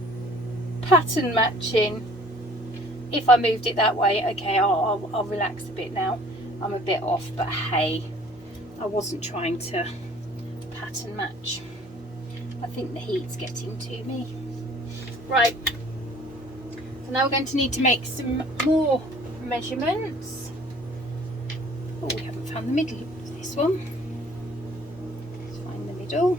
pattern matching. If I moved it that way, okay, I'll relax a bit now. I'm a bit off, but hey, I wasn't trying to pattern match. I think the heat's getting to me. Right, so now we're going to need to make some more measurements. Oh, we haven't found the middle of this one. Let's find the middle.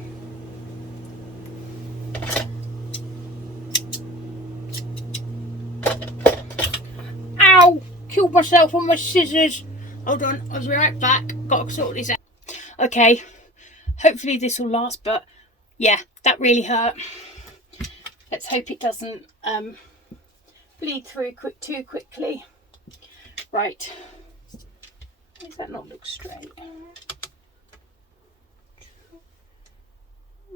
Ow! Killed myself on my scissors. Hold on, I'll be right back. Got to sort this out. Okay, hopefully this will last, but yeah, that really hurt. Let's hope it doesn't bleed through too quickly. Right. Why does that not look straight?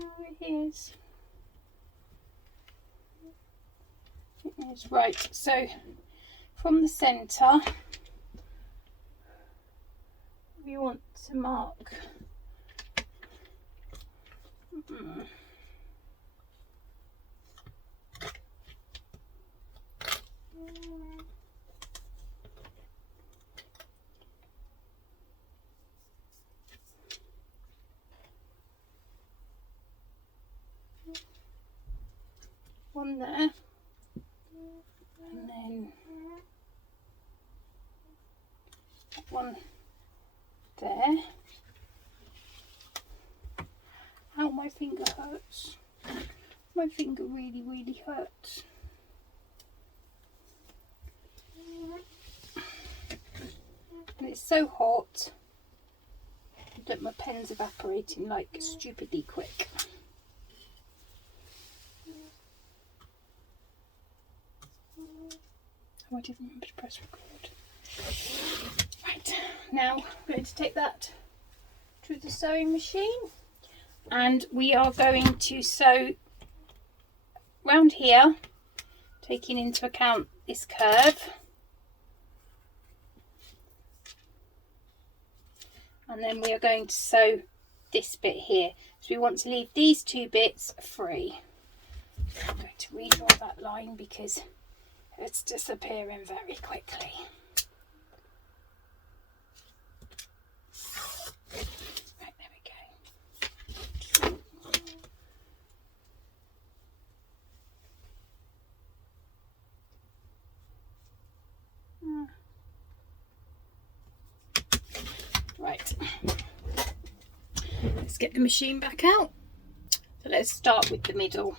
Oh, it is. It is. Right, so from the centre, we want to mark one there, and then one there. Ow, my finger hurts. My finger really, really hurts. And it's so hot that my pen's evaporating like stupidly quick. Oh, I didn't remember to press record. Right, now I'm going to take that to the sewing machine, and we are going to sew round here, taking into account this curve, and then we are going to sew this bit here. So we want to leave these two bits free. I'm going to redraw that line because it's disappearing very quickly. Right, there we go. Right, let's get the machine back out. So let's start with the middle.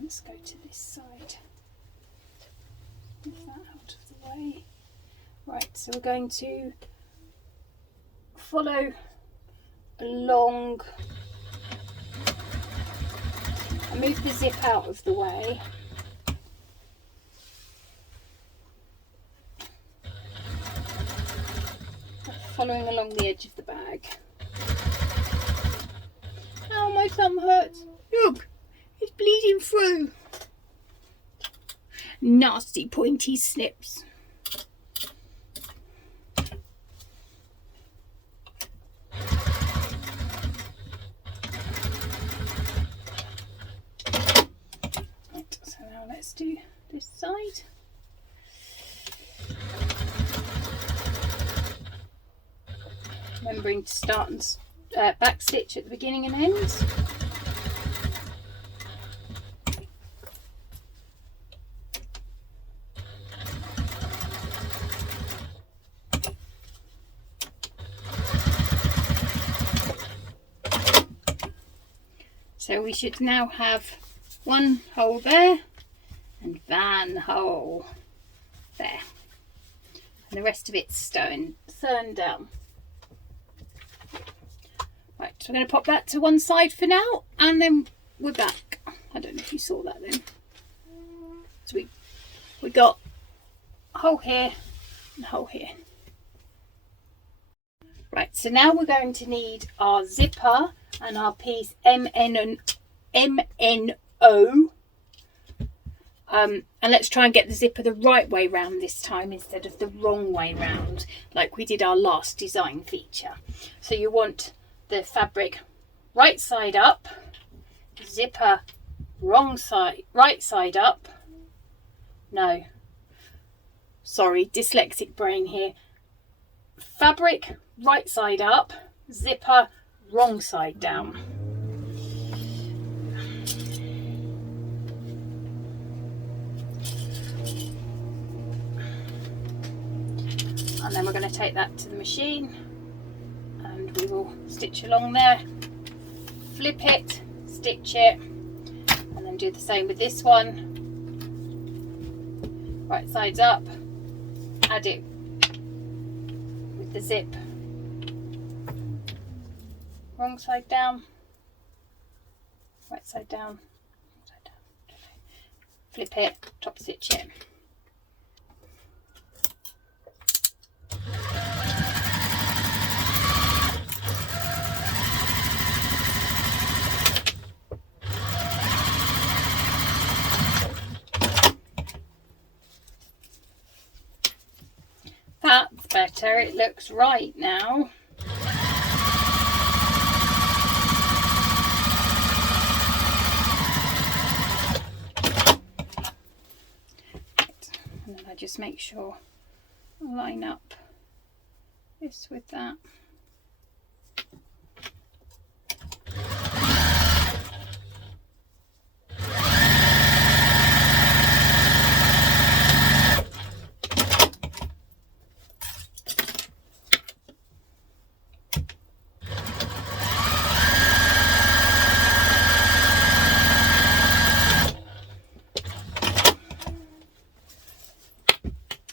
Let's go to this side. Move that out of the way. Right, so we're going to follow along and move the zip out of the way. Following along the edge of the bag. Ow, my thumb hurts. Look! It's bleeding through. Nasty pointy snips. Right, so now let's do this side. remembering to start and back stitch at the beginning and ends. So we should now have one hole there and one hole there, and the rest of it's sewn down. Right, so I'm going to pop that to one side for now, and then we're back. I don't know if you saw that then. So we got a hole here and a hole here. Right, so now we're going to need our zipper and our piece MNO. And let's try and get the zipper the right way round this time instead of the wrong way round, like we did our last design feature. So you want the fabric right side up, zipper wrong side, right side up. No, sorry, dyslexic brain here. Fabric right side up, zipper wrong side down. And then we're going to take that to the machine and we will stitch along there, flip it, stitch it, and then do the same with this one. Right sides up, add it with the zip, wrong side down, right side down, flip it, top stitch it. That's better, it looks right now. And then I just make sure I line up this with that.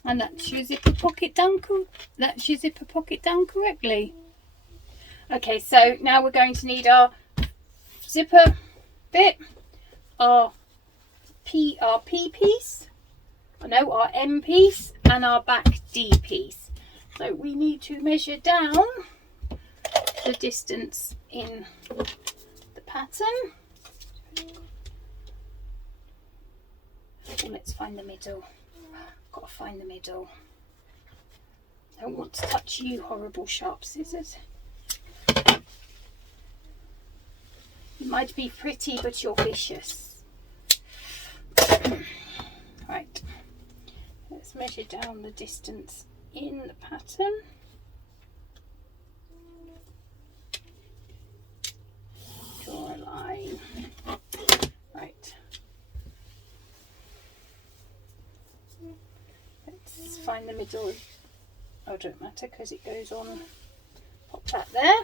And that's your zipper pocket done. That's your zipper pocket done correctly. Okay, so now we're going to need our zipper bit, our P piece, our M piece, and our back D piece. So we need to measure down the distance in the pattern. Well, let's find the middle. Got to find the middle. I don't want to touch you, horrible sharp scissors. You might be pretty, but you're vicious. Right, let's measure down the distance in the pattern. Draw a line. Right. Let's find the middle. Oh, it don't matter because it goes on. Pop that there.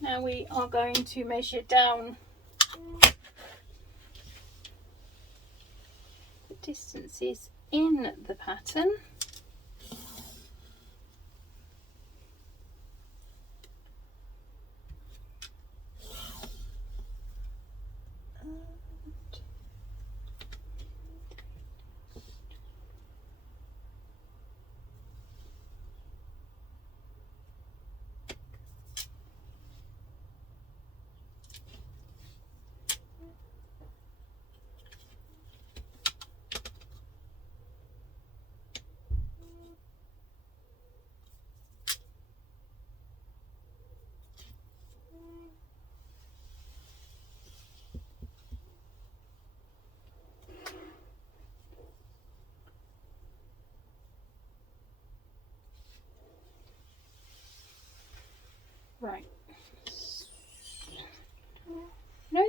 Now we are going to measure down the distances in the pattern.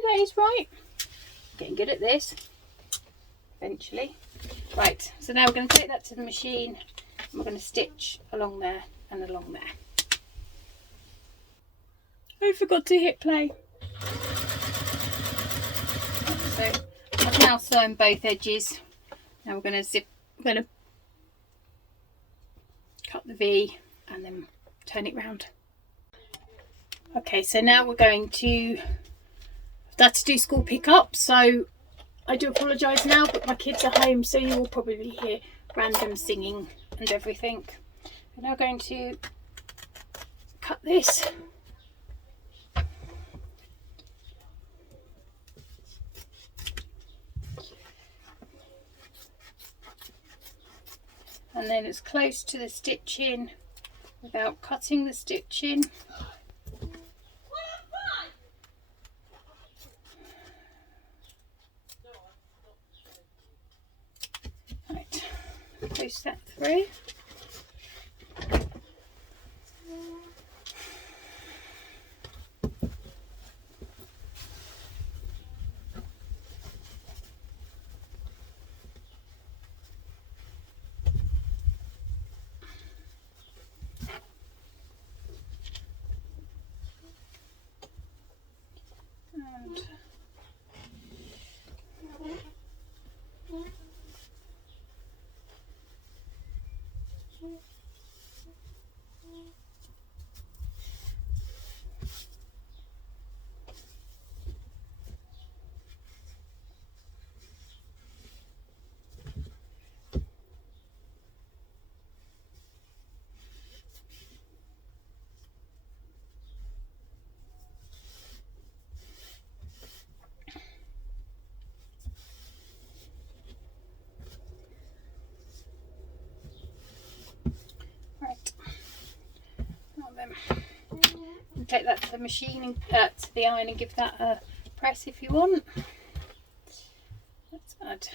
that is right. Getting good at this eventually. Right, so now we're going to take that to the machine and we're going to stitch along there and along there. I forgot to hit play. So I've now sewn both edges. Now we're going to cut the V and then turn it round. Okay, so now we're going to do school pickup. So I do apologise now, but my kids are home, so you will probably hear random singing and everything. We're now going to cut this. And then as close to the stitching without cutting the stitching. Right, close that through. Take that to the machine and to the iron and give that a press if you want. Let's add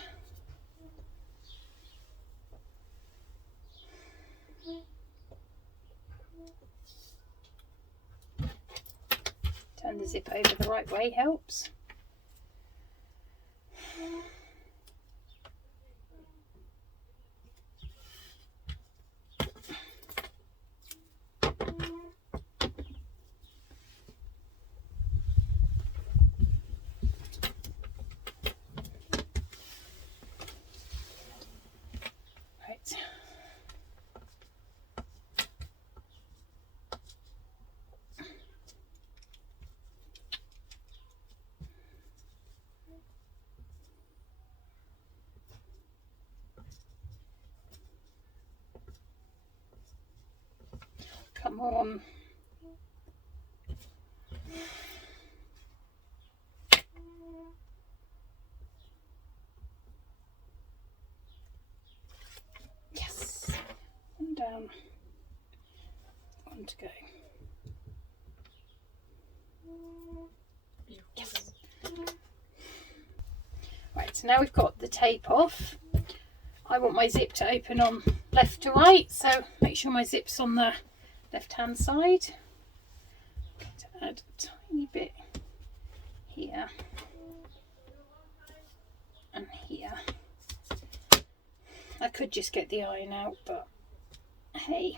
turn the zip over the right way helps. Come on. Yes. One down. One to go. Yes. Right, so now we've got the tape off. I want my zip to open on left to right, so make sure my zip's on the left hand side. I'm going to add a tiny bit here and here. I could just get the iron out, but hey,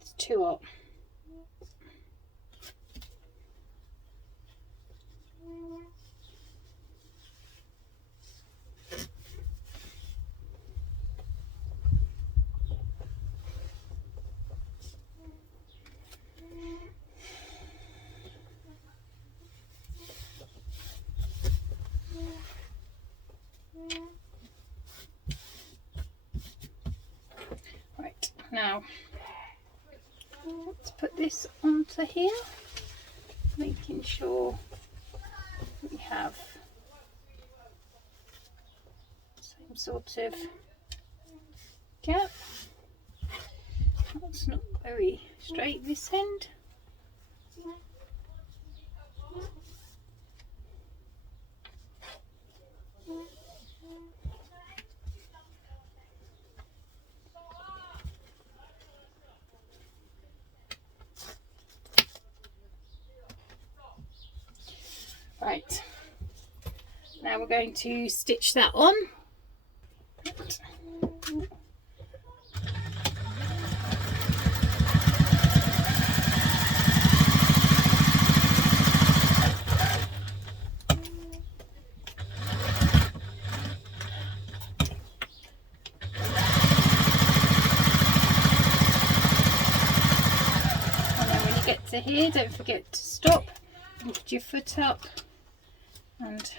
it's too hot. Right, now let's put this onto here, making sure we have same sort of gap. That's not very straight this end. Now we're going to stitch that on. To here, don't forget to stop, lift your foot up and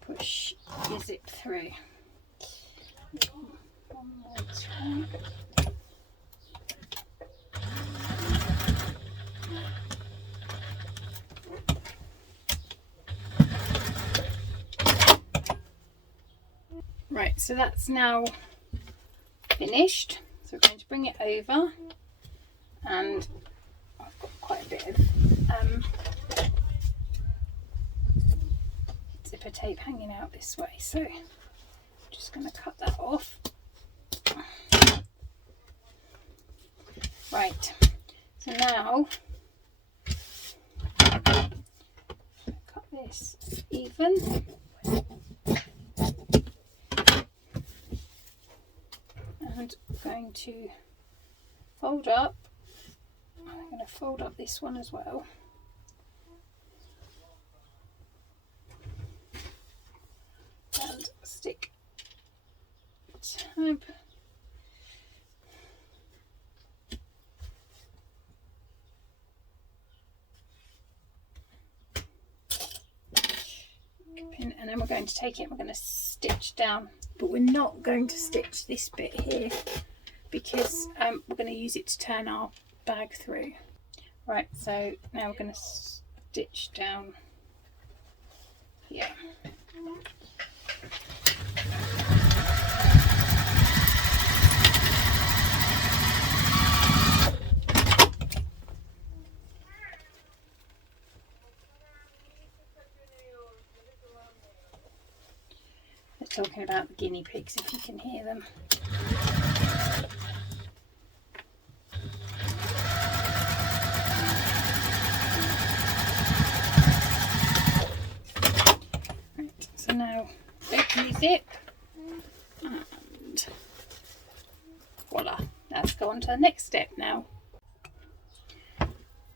push your zip through. One more time. Right, so that's now finished. So we're going to bring it over, and I've got quite a bit of zipper tape hanging out this way, so I'm just going to cut that off. Right, so now cut this even. And I'm going to fold up. I'm going to fold up this one as well. And stick a tab. Pin, and then we're going to take it and we're going to stitch down, but we're not going to stitch this bit here because we're going to use it to turn our bag through. Right, so now we're going to stitch down here. They're talking about the guinea pigs, if you can hear them. Right, so now open the zip and voila, let's go on to the next step now.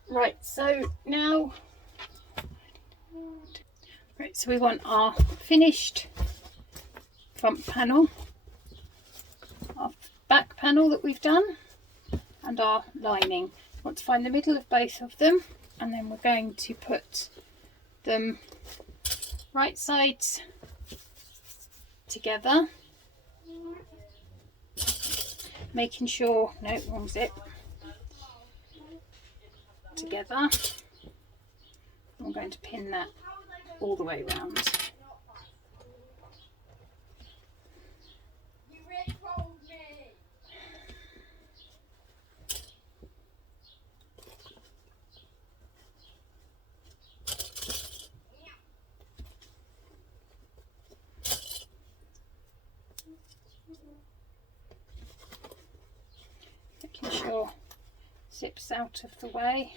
Right, so now, so we want our finished front panel, our back panel that we've done, and our lining. We want to find the middle of both of them, and then we're going to put them right sides together, making sure, no, wrong zip, together. I'm going to pin that all the way around. Making sure zips out of the way.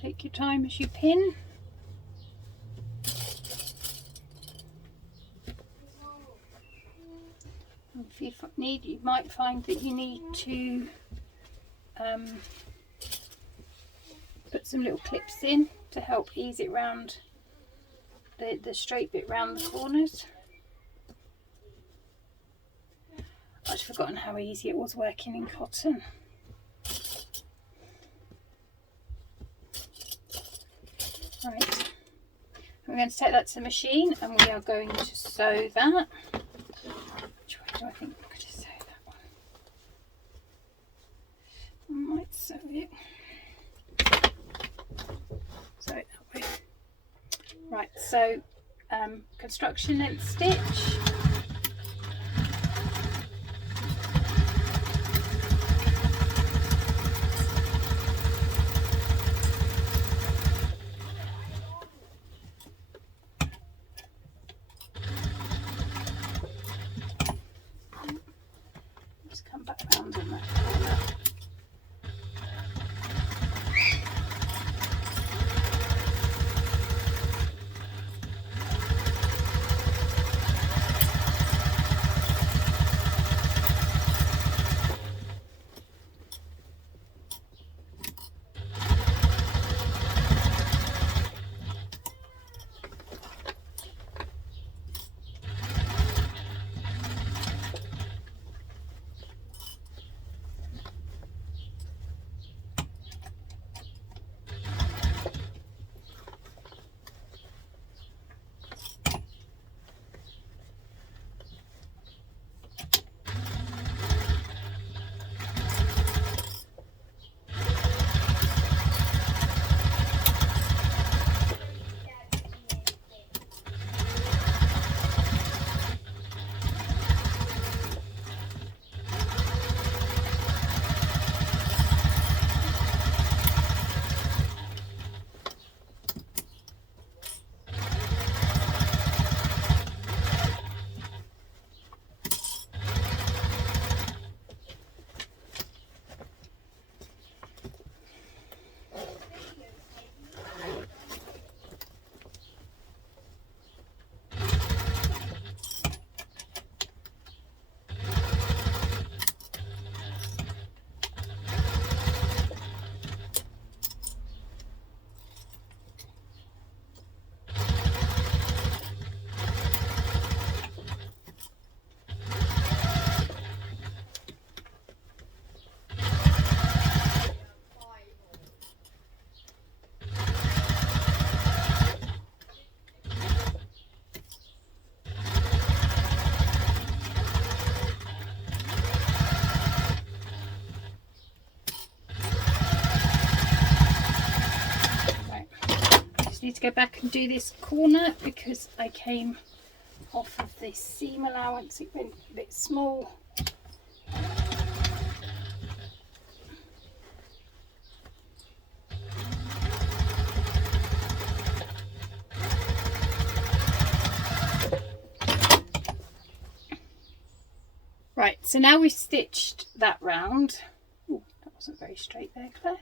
Take your time as you pin. If you need, you might find that you need to put some little clips in to help ease it round the straight bit round the corners. I'd forgotten how easy it was working in cotton. Right, we're going to take that to the machine and we are going to sew that. Which way do I think I'm going to sew that one? I might sew it. Sew it that way. Right, so construction length stitch. Come back round in that corner. Need to go back and do this corner because I came off of this seam allowance. It went a bit small. Right, so now we've stitched that round. Ooh, that wasn't very straight there, Claire.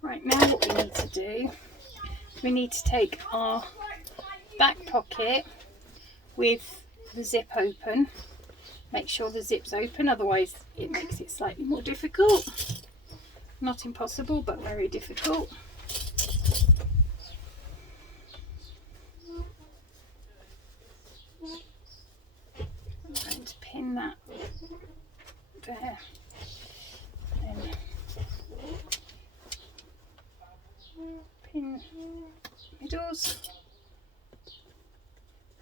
Right, now what we need to do, we need to take our back pocket with the zip open. Make sure the zip's open, otherwise it makes it slightly more difficult. Not impossible, but very difficult. I'm going to pin that there. Then pin middles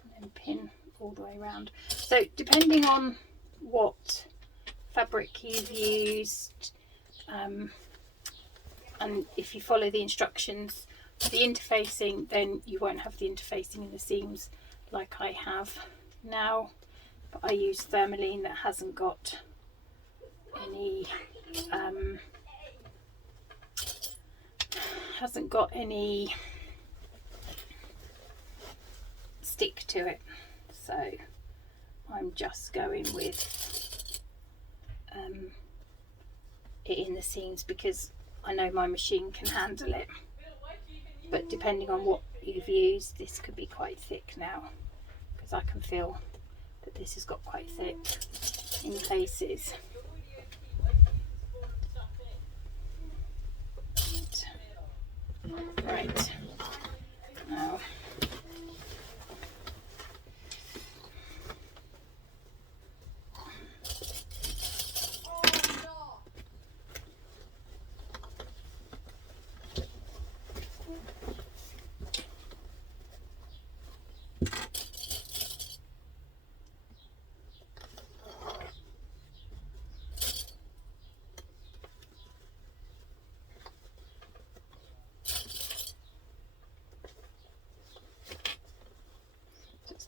and then pin all the way around. So depending on what fabric you've used and if you follow the instructions for the interfacing, then you won't have the interfacing in the seams like I have now, but I use Thermoiam that hasn't got any stick to it, so I'm just going with it in the seams because I know my machine can handle it, but depending on what you've used, this could be quite thick now because I can feel that this has got quite thick. in places. Right, now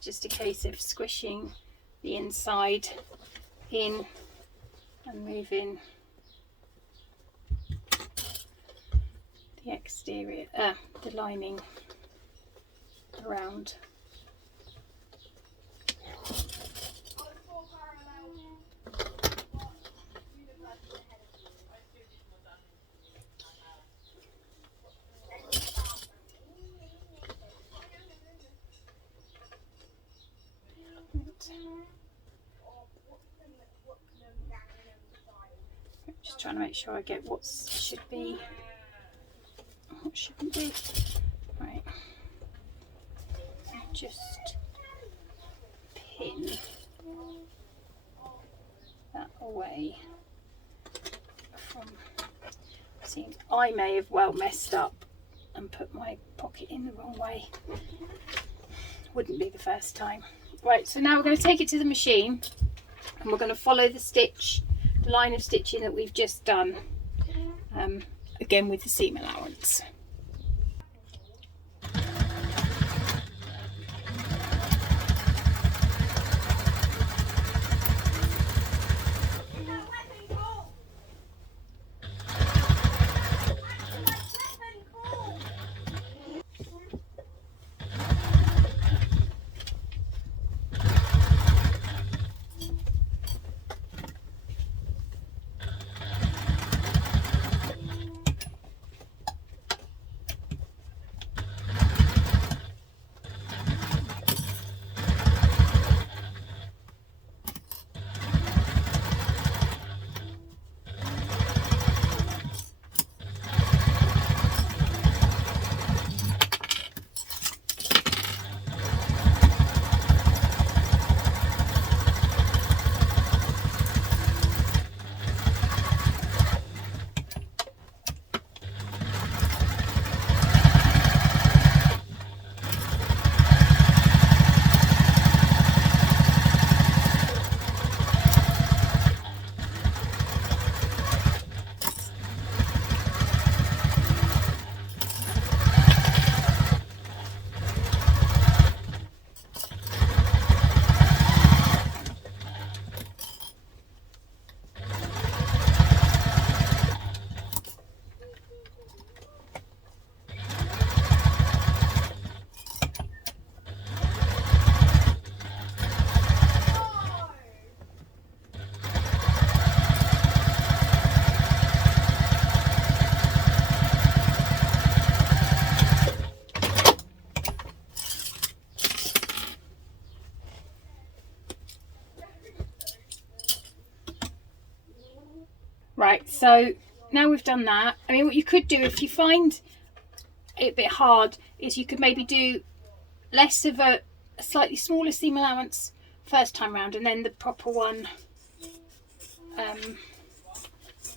just a case of squishing the inside in and moving the exterior, the lining around. Just trying to make sure I get what should be, what shouldn't be. Right, just pin that away from. See, I may have well messed up and put my pocket in the wrong way. Wouldn't be the first time. Right, so now we're going to take it to the machine and we're going to follow the stitch, the line of stitching that we've just done, again with the seam allowance. Right, so now we've done that, I mean what you could do if you find it a bit hard is you could maybe do less of a slightly smaller seam allowance first time round and then the proper one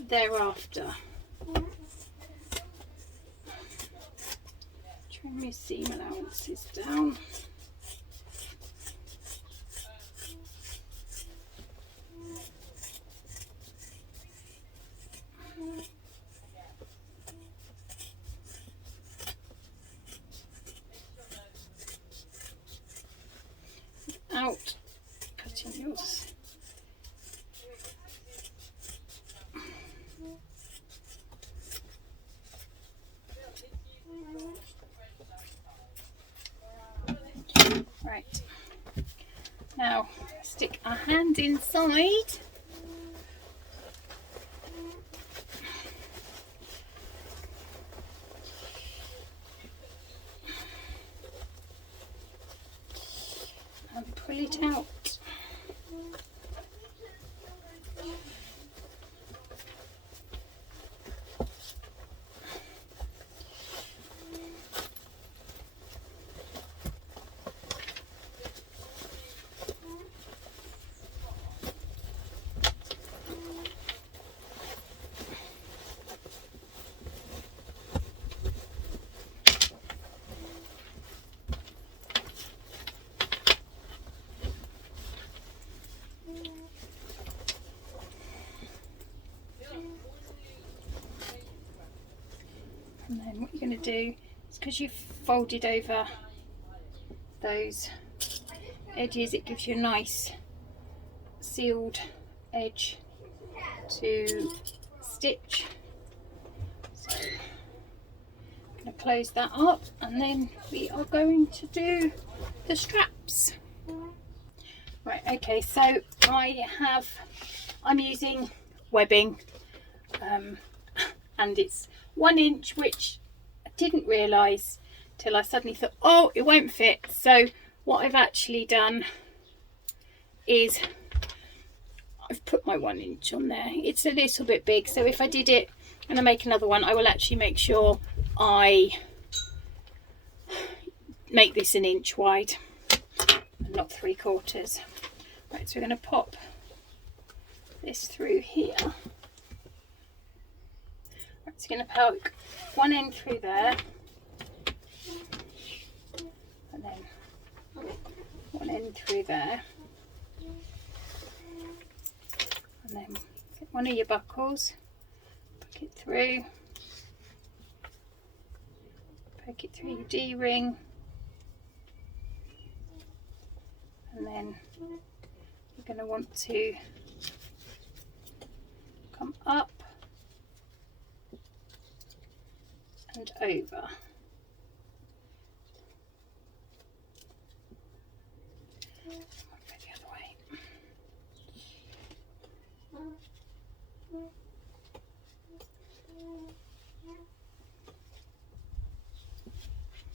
thereafter. Trim your seam allowances down. Out cutting yours. Right, now stick our hand inside. And pull it out. And then what you're going to do is, because you've folded over those edges, it gives you a nice sealed edge to stitch. So I'm going to close that up, and then we are going to do the straps. Right, okay, so I'm using webbing, and it's 1 inch, which I didn't realise till I suddenly thought, oh, it won't fit. So what I've actually done is I've put my 1 inch on there. It's a little bit big, so if I did it and I make another one, I will actually make sure I make this 1 inch wide and not 3/4. Right, so we're going to pop this through here. Right, so going to poke one end through there, and then one end through there, and then get one of your buckles, poke it through your D-ring, and then you're going to want to come up and over. Go the other way.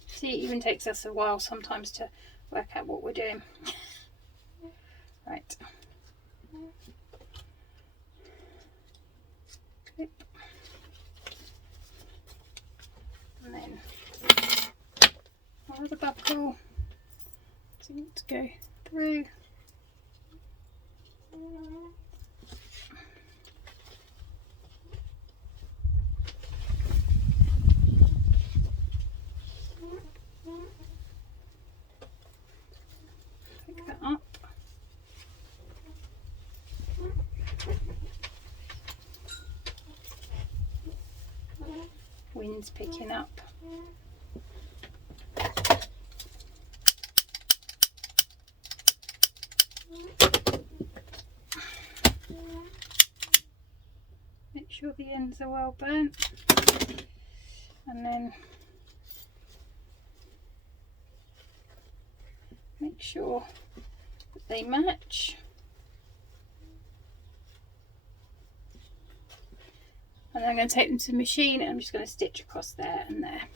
See, it even takes us a while sometimes to work out what we're doing. Right. Clip. And then another buckle to go through. Pick that up. Wind's picking up. Make sure the ends are well burnt, and then make sure that they match. And then I'm going to take them to the machine, and I'm just going to stitch across there and there.